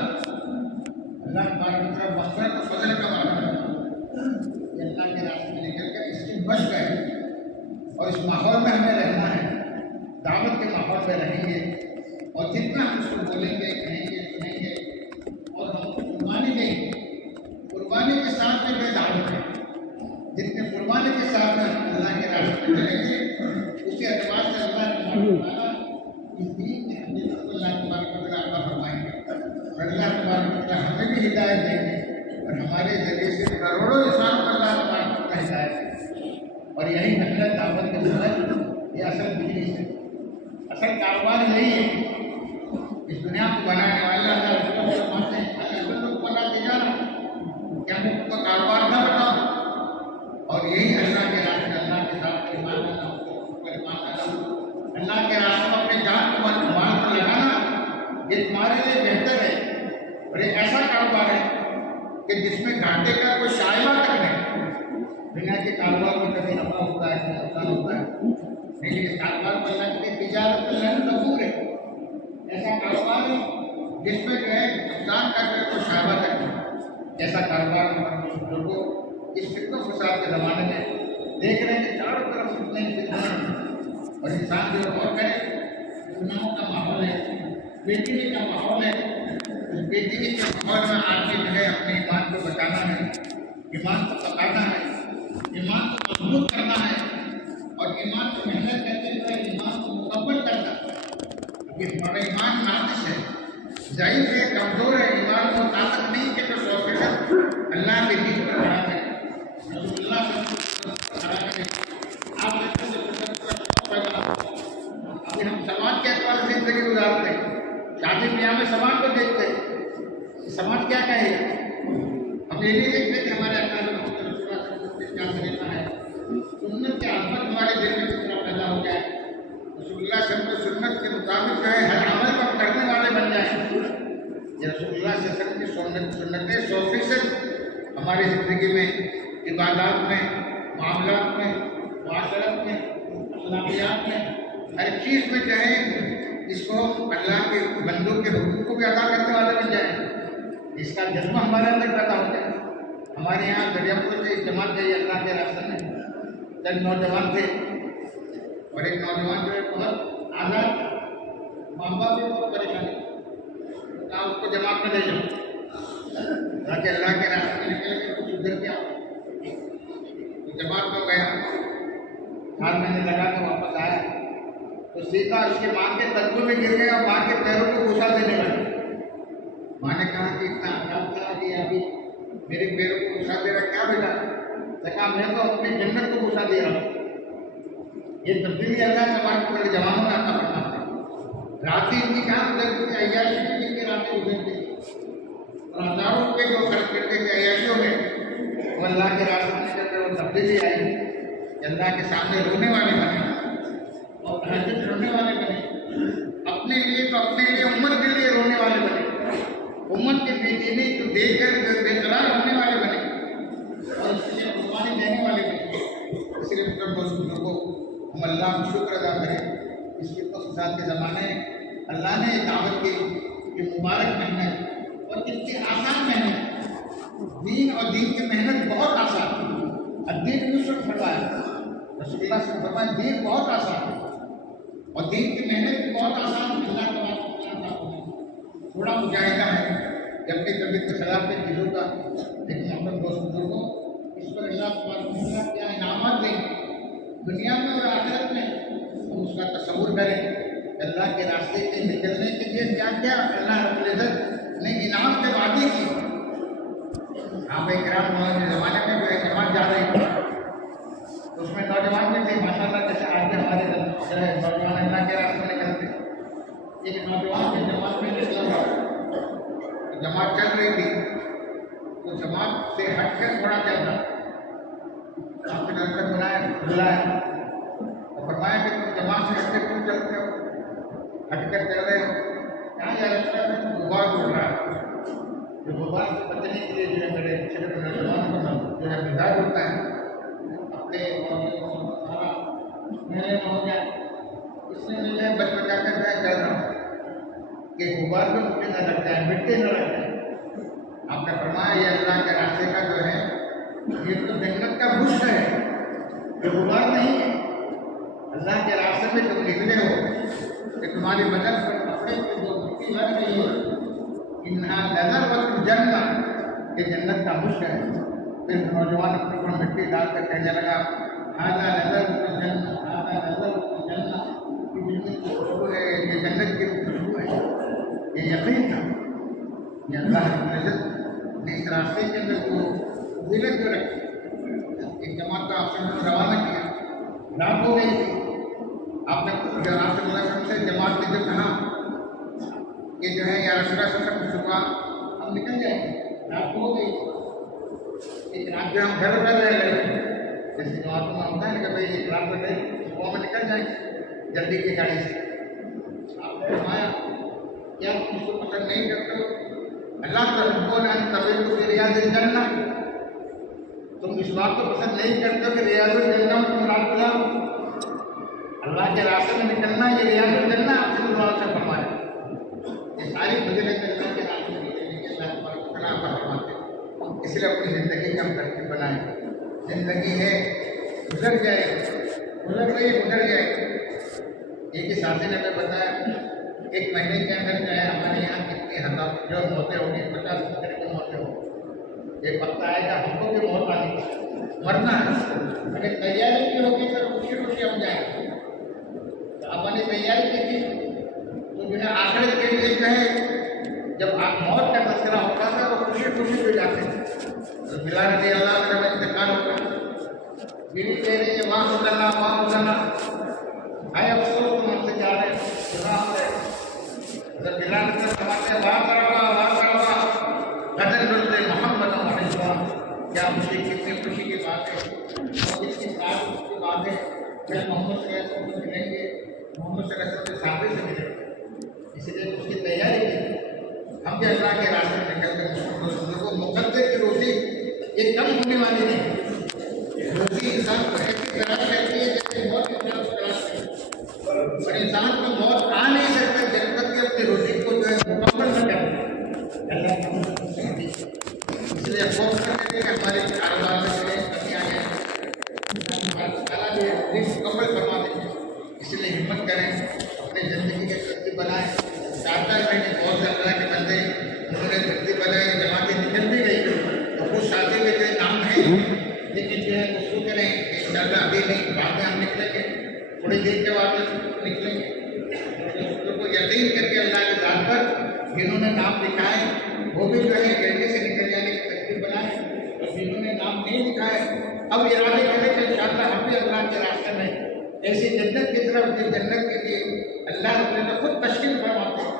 اللہ تبارک و تعالیٰ مغفرت و فضل کا وعدہ کرتا ہے کہ اللہ کے راستے میں نکل کر اس کی بچ گئے اور اس ماحول میں ہمیں رہنا ہے، دعوت کے ماحول میں رہیں گے اور جتنا ہم اس کو بولیں گے، کہیں گے، سنیں گے اور ہم قربانی دیں گے، قربانی کے ساتھ میں بے دعوت ہے، جتنے قربانی کے ساتھ میں اللہ کے راستے میں چلیں گے اسی اعتبار سے اللہ تبارک و تعالیٰ اس دین کی حقیقت کو اللہ تبارک و تعالیٰ عطا فرمائیں گے اور اللہ تبارک و تعالیٰ ہمیں بھی ہدایت دیں گے اور ہمارے ذریعے سے کروڑوں انسانوں کو اللہ تبارک و تعالیٰ ہدایت دیں گے۔ اور یہی محنت دعوت کے اندر یہ اصل بزنس ہے، اصل کاروبار یہی ہے۔ اس دنیا کو بنانے والا اللہ کو فرماتے ہیں اللہ کو بنا کے جانا کہ ہم ان کو کاروبار نہ بناؤ، اور یہی اللہ کے راستے اللہ کے ساتھ ایمان کرنا، اللہ کے راستے میں اپنے جان کو مال پر لگانا یہ تمہارے لیے بہتر ہے اور ایک ایسا کاروبار ہے کہ جس میں گھاٹے کا کوئی شائبہ تک نہیں۔ دنیا کے کاروبار میں کبھی نفع ہوتا ہے کبھی نقصان ہوتا ہے، لیکن اس کاروبار کو اللہ کی تجارت لن تبور ہے، ایسا کاروبار ہے جس میں جو ہے نقصان کا کوئی شائبہ تک نہیں۔ ایسا کاروبار ہمارے بزرگوں اس فتنہ فساد کے زمانے میں دیکھ رہے ہیں کہ چاروں طرف فتنے ہی فتنے ہیں اور انسان جو غور کرے گناہوں کا ماحول ہے، بے دینی کا ماحول ہے، اس بے دینی کے ماحول میں آدمی جو ہے اپنے ایمان کو بچانا ہے، ایمان کو پکانا ہے، ایمان کو مضبوط کرنا ہے اور ایمان کو محنت کرتے ہوئے ایمان کو مکمل کرنا ہے۔ کیونکہ ہمارا ایمان ناقص ہے، ضعیف ہے، کمزور ہے، ایمان کو طاقت نہیں کہ جو 100% اللہ کے دین پر کھڑا کرے، رسول اللہ صلی اللہ علیہ وسلم پر کھڑا کرے۔ آپ ابھی ہم سماج کے اعتبار سے زندگی گزارتے ہیں، شادی بیاہ میں سماج کو دیکھتے ہیں، سماج کیا کہے گا، ہم یہ نہیں دیکھتے کہ ہمارے اقدار رسول اللہ صلی اللہ علیہ وسلم کیا طریقہ ہے، سنت کی عظمت ہمارے دل میں کس طرح پیدا ہو جائے، رسول اللہ صلی اللہ علیہ وسلم سنت کے مطابق جو ہے ہر عمل کو کرنے والے بن جائیں۔ یہ رسول اللہ صلی اللہ علیہ وسلم کی سنتیں 100% ہماری زندگی میں، عبادات میں، معاملات میں، معاشرت میں، اخلاقیات میں، ہر چیز میں جو ہے اس کو اللہ کے بندوں کے حقوق کو بھی ادا کرنے والے بن جائیں، اس کا جذبہ ہمارے اندر پیدا ہو جائے۔ ہمارے یہاں دریا پور سے اجتماع گئی اللہ کے راستے میں، چند نوجوان تھے اور ایک نوجوان جو ہے بہت آزاد، ماں باپ بھی بہت پریشانی، کہا اس کو جماعت میں لے جاؤ تاکہ اللہ کے راستے میں نکل کے کچھ ادھر کیا جماعت میں گیا، 4 مہینے لگا کے واپس آیا تو سیدھا اس کی ماں کے تلبوں میں گر گیا اور ماں کے پیروں کو بوسا دینے لگا۔ ماں نے کہا کہ اتنا عذاب تھا کہ ابھی میرے پیروں کو بوسا دے رہا، کیا بیٹا؟ کہا میں تو اپنی جنت کو بوسا دے رہا ہوں۔ یہ تبدیلی اللہ تبارک و تعالیٰ جوانوں میں عطا فرماتے ہیں۔ راتیں ان کی کہاں گزرتی تھی، عیاشی کی جن کی راتیں گزرتی تھی اور ہزاروں کے جو خرچ کر کے عیاشیوں میں وہ اللہ کے راستے میں جب وہ تبدیلی آئی کہ اللہ کے سامنے رونے والے بنے اور تہجد رونے والے بنے، اپنے لیے تو اپنے لیے امت کے لیے رونے والے بنے، امت کے بے چینی کو دیکھ کر بے قرار ہونے والے بنے اور اس کے لیے قربانی دینے والے بنے۔ اس لیے بزرگوں ہم اللہ کا شکر ادا کریں۔ اس کے خصوصات کے زمانے اللہ نے دعوت کی یہ مبارک محنت اور کتنی آسان محنت، دین اور دین کی محنت بہت آسان ہے۔ دین یوسف فرمایا، رسول اللہ سے فرمایا دین بہت آسان ہے اور دین کی محنت بھی بہت آسان ہے۔ اللہ کا تھوڑا مجاہدہ ہے کہ اپنی طبیعت کے خلاف کے چیزوں کا، لیکن اپنے دوست بزرگوں اس پر اللہ کیا انعامات دیں دنیا میں اور آخرت میں، ہم اس کا تصور کریں۔ اللہ کے راستے سے نکلنے کے لیے کیا کیا اللہ رب العزت نے انعام کے وعدے کیے۔ صحابہ کرام کے زمانے میں جو ایک جماعت جا رہی تھی، اس میں نوجوان بھی تھے ماشاء اللہ، جیسے آج ہمارے نوجوان اللہ کے راستے میں نکلتے۔ ایک نوجوان کی جماعت میں نکلا، جماعت چل رہی تھی تو جماعت سے ہٹ کر تھوڑا چلتا، آپ نے بلایا اور فرمایا کہ تم جماعت سے ہٹ کر کیوں چلتے ہو، ہٹ کر چل رہے ہو، کہاں جا رہے ہیں؟ غبار اڑ رہا ہے، جو غبار سے بچنے کے لیے جو ہے میرے چھوٹے نوجوان کو جو ہے مزاج ہوتا ہے اپنے میرے ہو گیا، اس نے مجھے بچ بچا کر میں چل رہا ہوں کہ غبار میں مجھے نہ لگ جائے، مٹی نہ لگ جائے۔ آپ نے فرمایا یہ اللہ کے راستے کا جو ہے یہ تو جنت کا بش ہے، یہ غبار نہیں ہے۔ اللہ کے راستے میں تم نکلے ہو کہ تمہاری بدن پر کپڑے کی جو مٹی لگ رہی ہے، انہا نظر وقت جنت، یہ جنت کا بش ہے۔ پھر نوجوان اپنے اوپر مٹی ڈال کر کہنے لگا ہذا نظر وقت جنت، ہذا نظر وقت جنت، یہ جنت کی خوشبو ہے۔ یہ یقین تھا یہ اللہ رب العزت نے اس راستے کے اندر کو فضیلت جو رکھی۔ ایک جماعت کا آپ سے روانہ کیا، رات ہو گئی تھی، آپ نے آپ سے جماعت نے جو کہا کہ جو ہے یا رسول اللہ صلی اللہ علیہ وسلم صبح ہم نکل جائیں گے، رات ہو گئی ایک رات جو ہم گھر پر رہ رہے جیسے جماعتوں میں ہوتا ہے کہ بھائی ایک رات میں گئے صبح میں نکل جائیں گے جلدی کی گاڑی سے۔ آپ نے فرمایا کیا تم اس کو پسند نہیں کرتے ہو؟ اللہ تحبون ان تغیثوا فی ریاض الجنہ، تم اس بات کو پسند نہیں کرتے کہ ریاض الجنہ میں تم رات گزارو؟ اللہ کے راستے میں نکلنا یہ ریاض الجنہ آپ سے دعا سے فرمایا۔ یہ ساری فضیلت اللہ کے راستے میں نکلنے کے اللہ تبارک و تعالیٰ عطا فرماتے ہیں۔ اس لیے اپنی زندگی کی ہم ترتیب بنائیں۔ زندگی ہے گزر جائے، گزر رہی گزر جائے۔ ایک ہی ساتھی نے ہمیں بتایا ایک مہینے کے اندر جو ہے ہمارے یہاں کتنی ہزار جو موتیں ہوگی، 50 کی موتیں ہوگی۔ ایک وقت آئے گا ہم کو بھی موت آنی ہے، مرنا ہے، اگر تیاری کی ہوگی تو خوشی خوشی ہم جائیں گے۔ تو آپ نے تیاری کی تھی تو جو ہے آخرت کے لیے جو ہے جب آپ موت کا تذکرہ ہوتا تھا تو خوشی خوشی ہو جاتے تھے۔ تو بلال رضی اللہ عنہ کا انتقال ہوگا، بیوی کہہ رہی ہے وہاں گزرنا وہاں گزرنا، بھائی افسوس تم ہم سے جا رہے ہیں گناہ ہو رہے ہیں۔ جب بلال سے فرماتے ہیں واہ کروا بدن رضے محمد علیہ السلام، کیا خوشی کتنی خوشی کی بات ہے اور کتنی تعلق کی بات ہے جب محمد صلی اللہ علیہ وسلم سے ملیں گے، محمد صلی اللہ علیہ وسلم کے ساتھی سے ملیں گے۔ اس لیے اس کی تیاری کی ہم بھی اللہ کے راستے میں نکلتے ہیں۔ کو مقدر کی روزی یہ کم ہونے والی نہیں، روزی انسان کو ایسی طرح کرتی ہے جیسے موت انسان کو تلاش کرتی ہے، اور انسان کو موت آ نہیں سکتا جب تک کہ اپنی روزی کو جو ہے مکمل نہ کرے۔ اللہ کی مدد کرتی ہے، اس لیے غور کرتے ہیں کہ ہمارے کاروبار میں جو ہے کمیاں ہیں، اللہ جو ہے مکمل فرما دیں گے۔ اس لیے ہمت کریں، اپنی زندگی کے ترتیب بنائیں۔ 4 مہینے بہت سے اللہ کے بندے انہوں نے ترتیب بنائے، جماعتیں نکل بھی گئی اور کچھ ساتھی میں جو نام ہے لیکن جو ہے گفتگو کریں کہ انشاءاللہ ابھی نہیں بعد میں ہم نکلیں گے، تھوڑی دیر کے بعد نکلیں گے۔ کو یقین کر کے اللہ کے ذات پر جنہوں نے نام لکھائے وہ بھی جو ہے جلدی سے نکل جانے کی ترتیب بنائیں، اور جنہوں نے نام نہیں لکھائے اب ارادے کریں کہ انشاءاللہ ہم بھی اللہ کے راستے میں ایسی جنت کی طرف جس جنت کے لیے اللہ نے خود تشکیل فرماتے ہیں،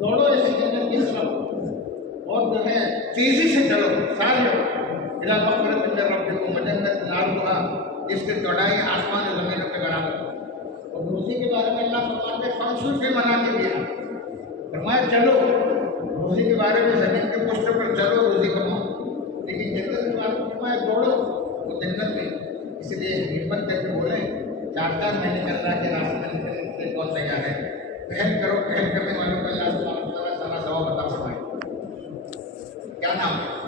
دوڑو ایسی جنت کی طرف اور جو ہے تیزی سے چلو سارے بلا مغفرت من ربکم وجنت عرضھا جس کی چوڑائی آسمان و زمین کے برابر. اور روزی کے بارے میں اللہ فرماتے ہیں فمشوا فی مناکبہا، فرمایا چلو روزی کے بارے میں زمین کے پشت پر چلو روزی کماؤ، لیکن جنت کے بارے میں فرمایا دوڑو وہ جنت میں. اس لیے ہمت کر کے بولے 4 مہینے کے اللہ کے راستے میں نکلنے کے لیے کون تیار ہے؟ پہل کرو، پہل کرنے والوں کو اللہ سبحانہ و تعالیٰ ثواب عطا فرمائے. کیا نام ہے؟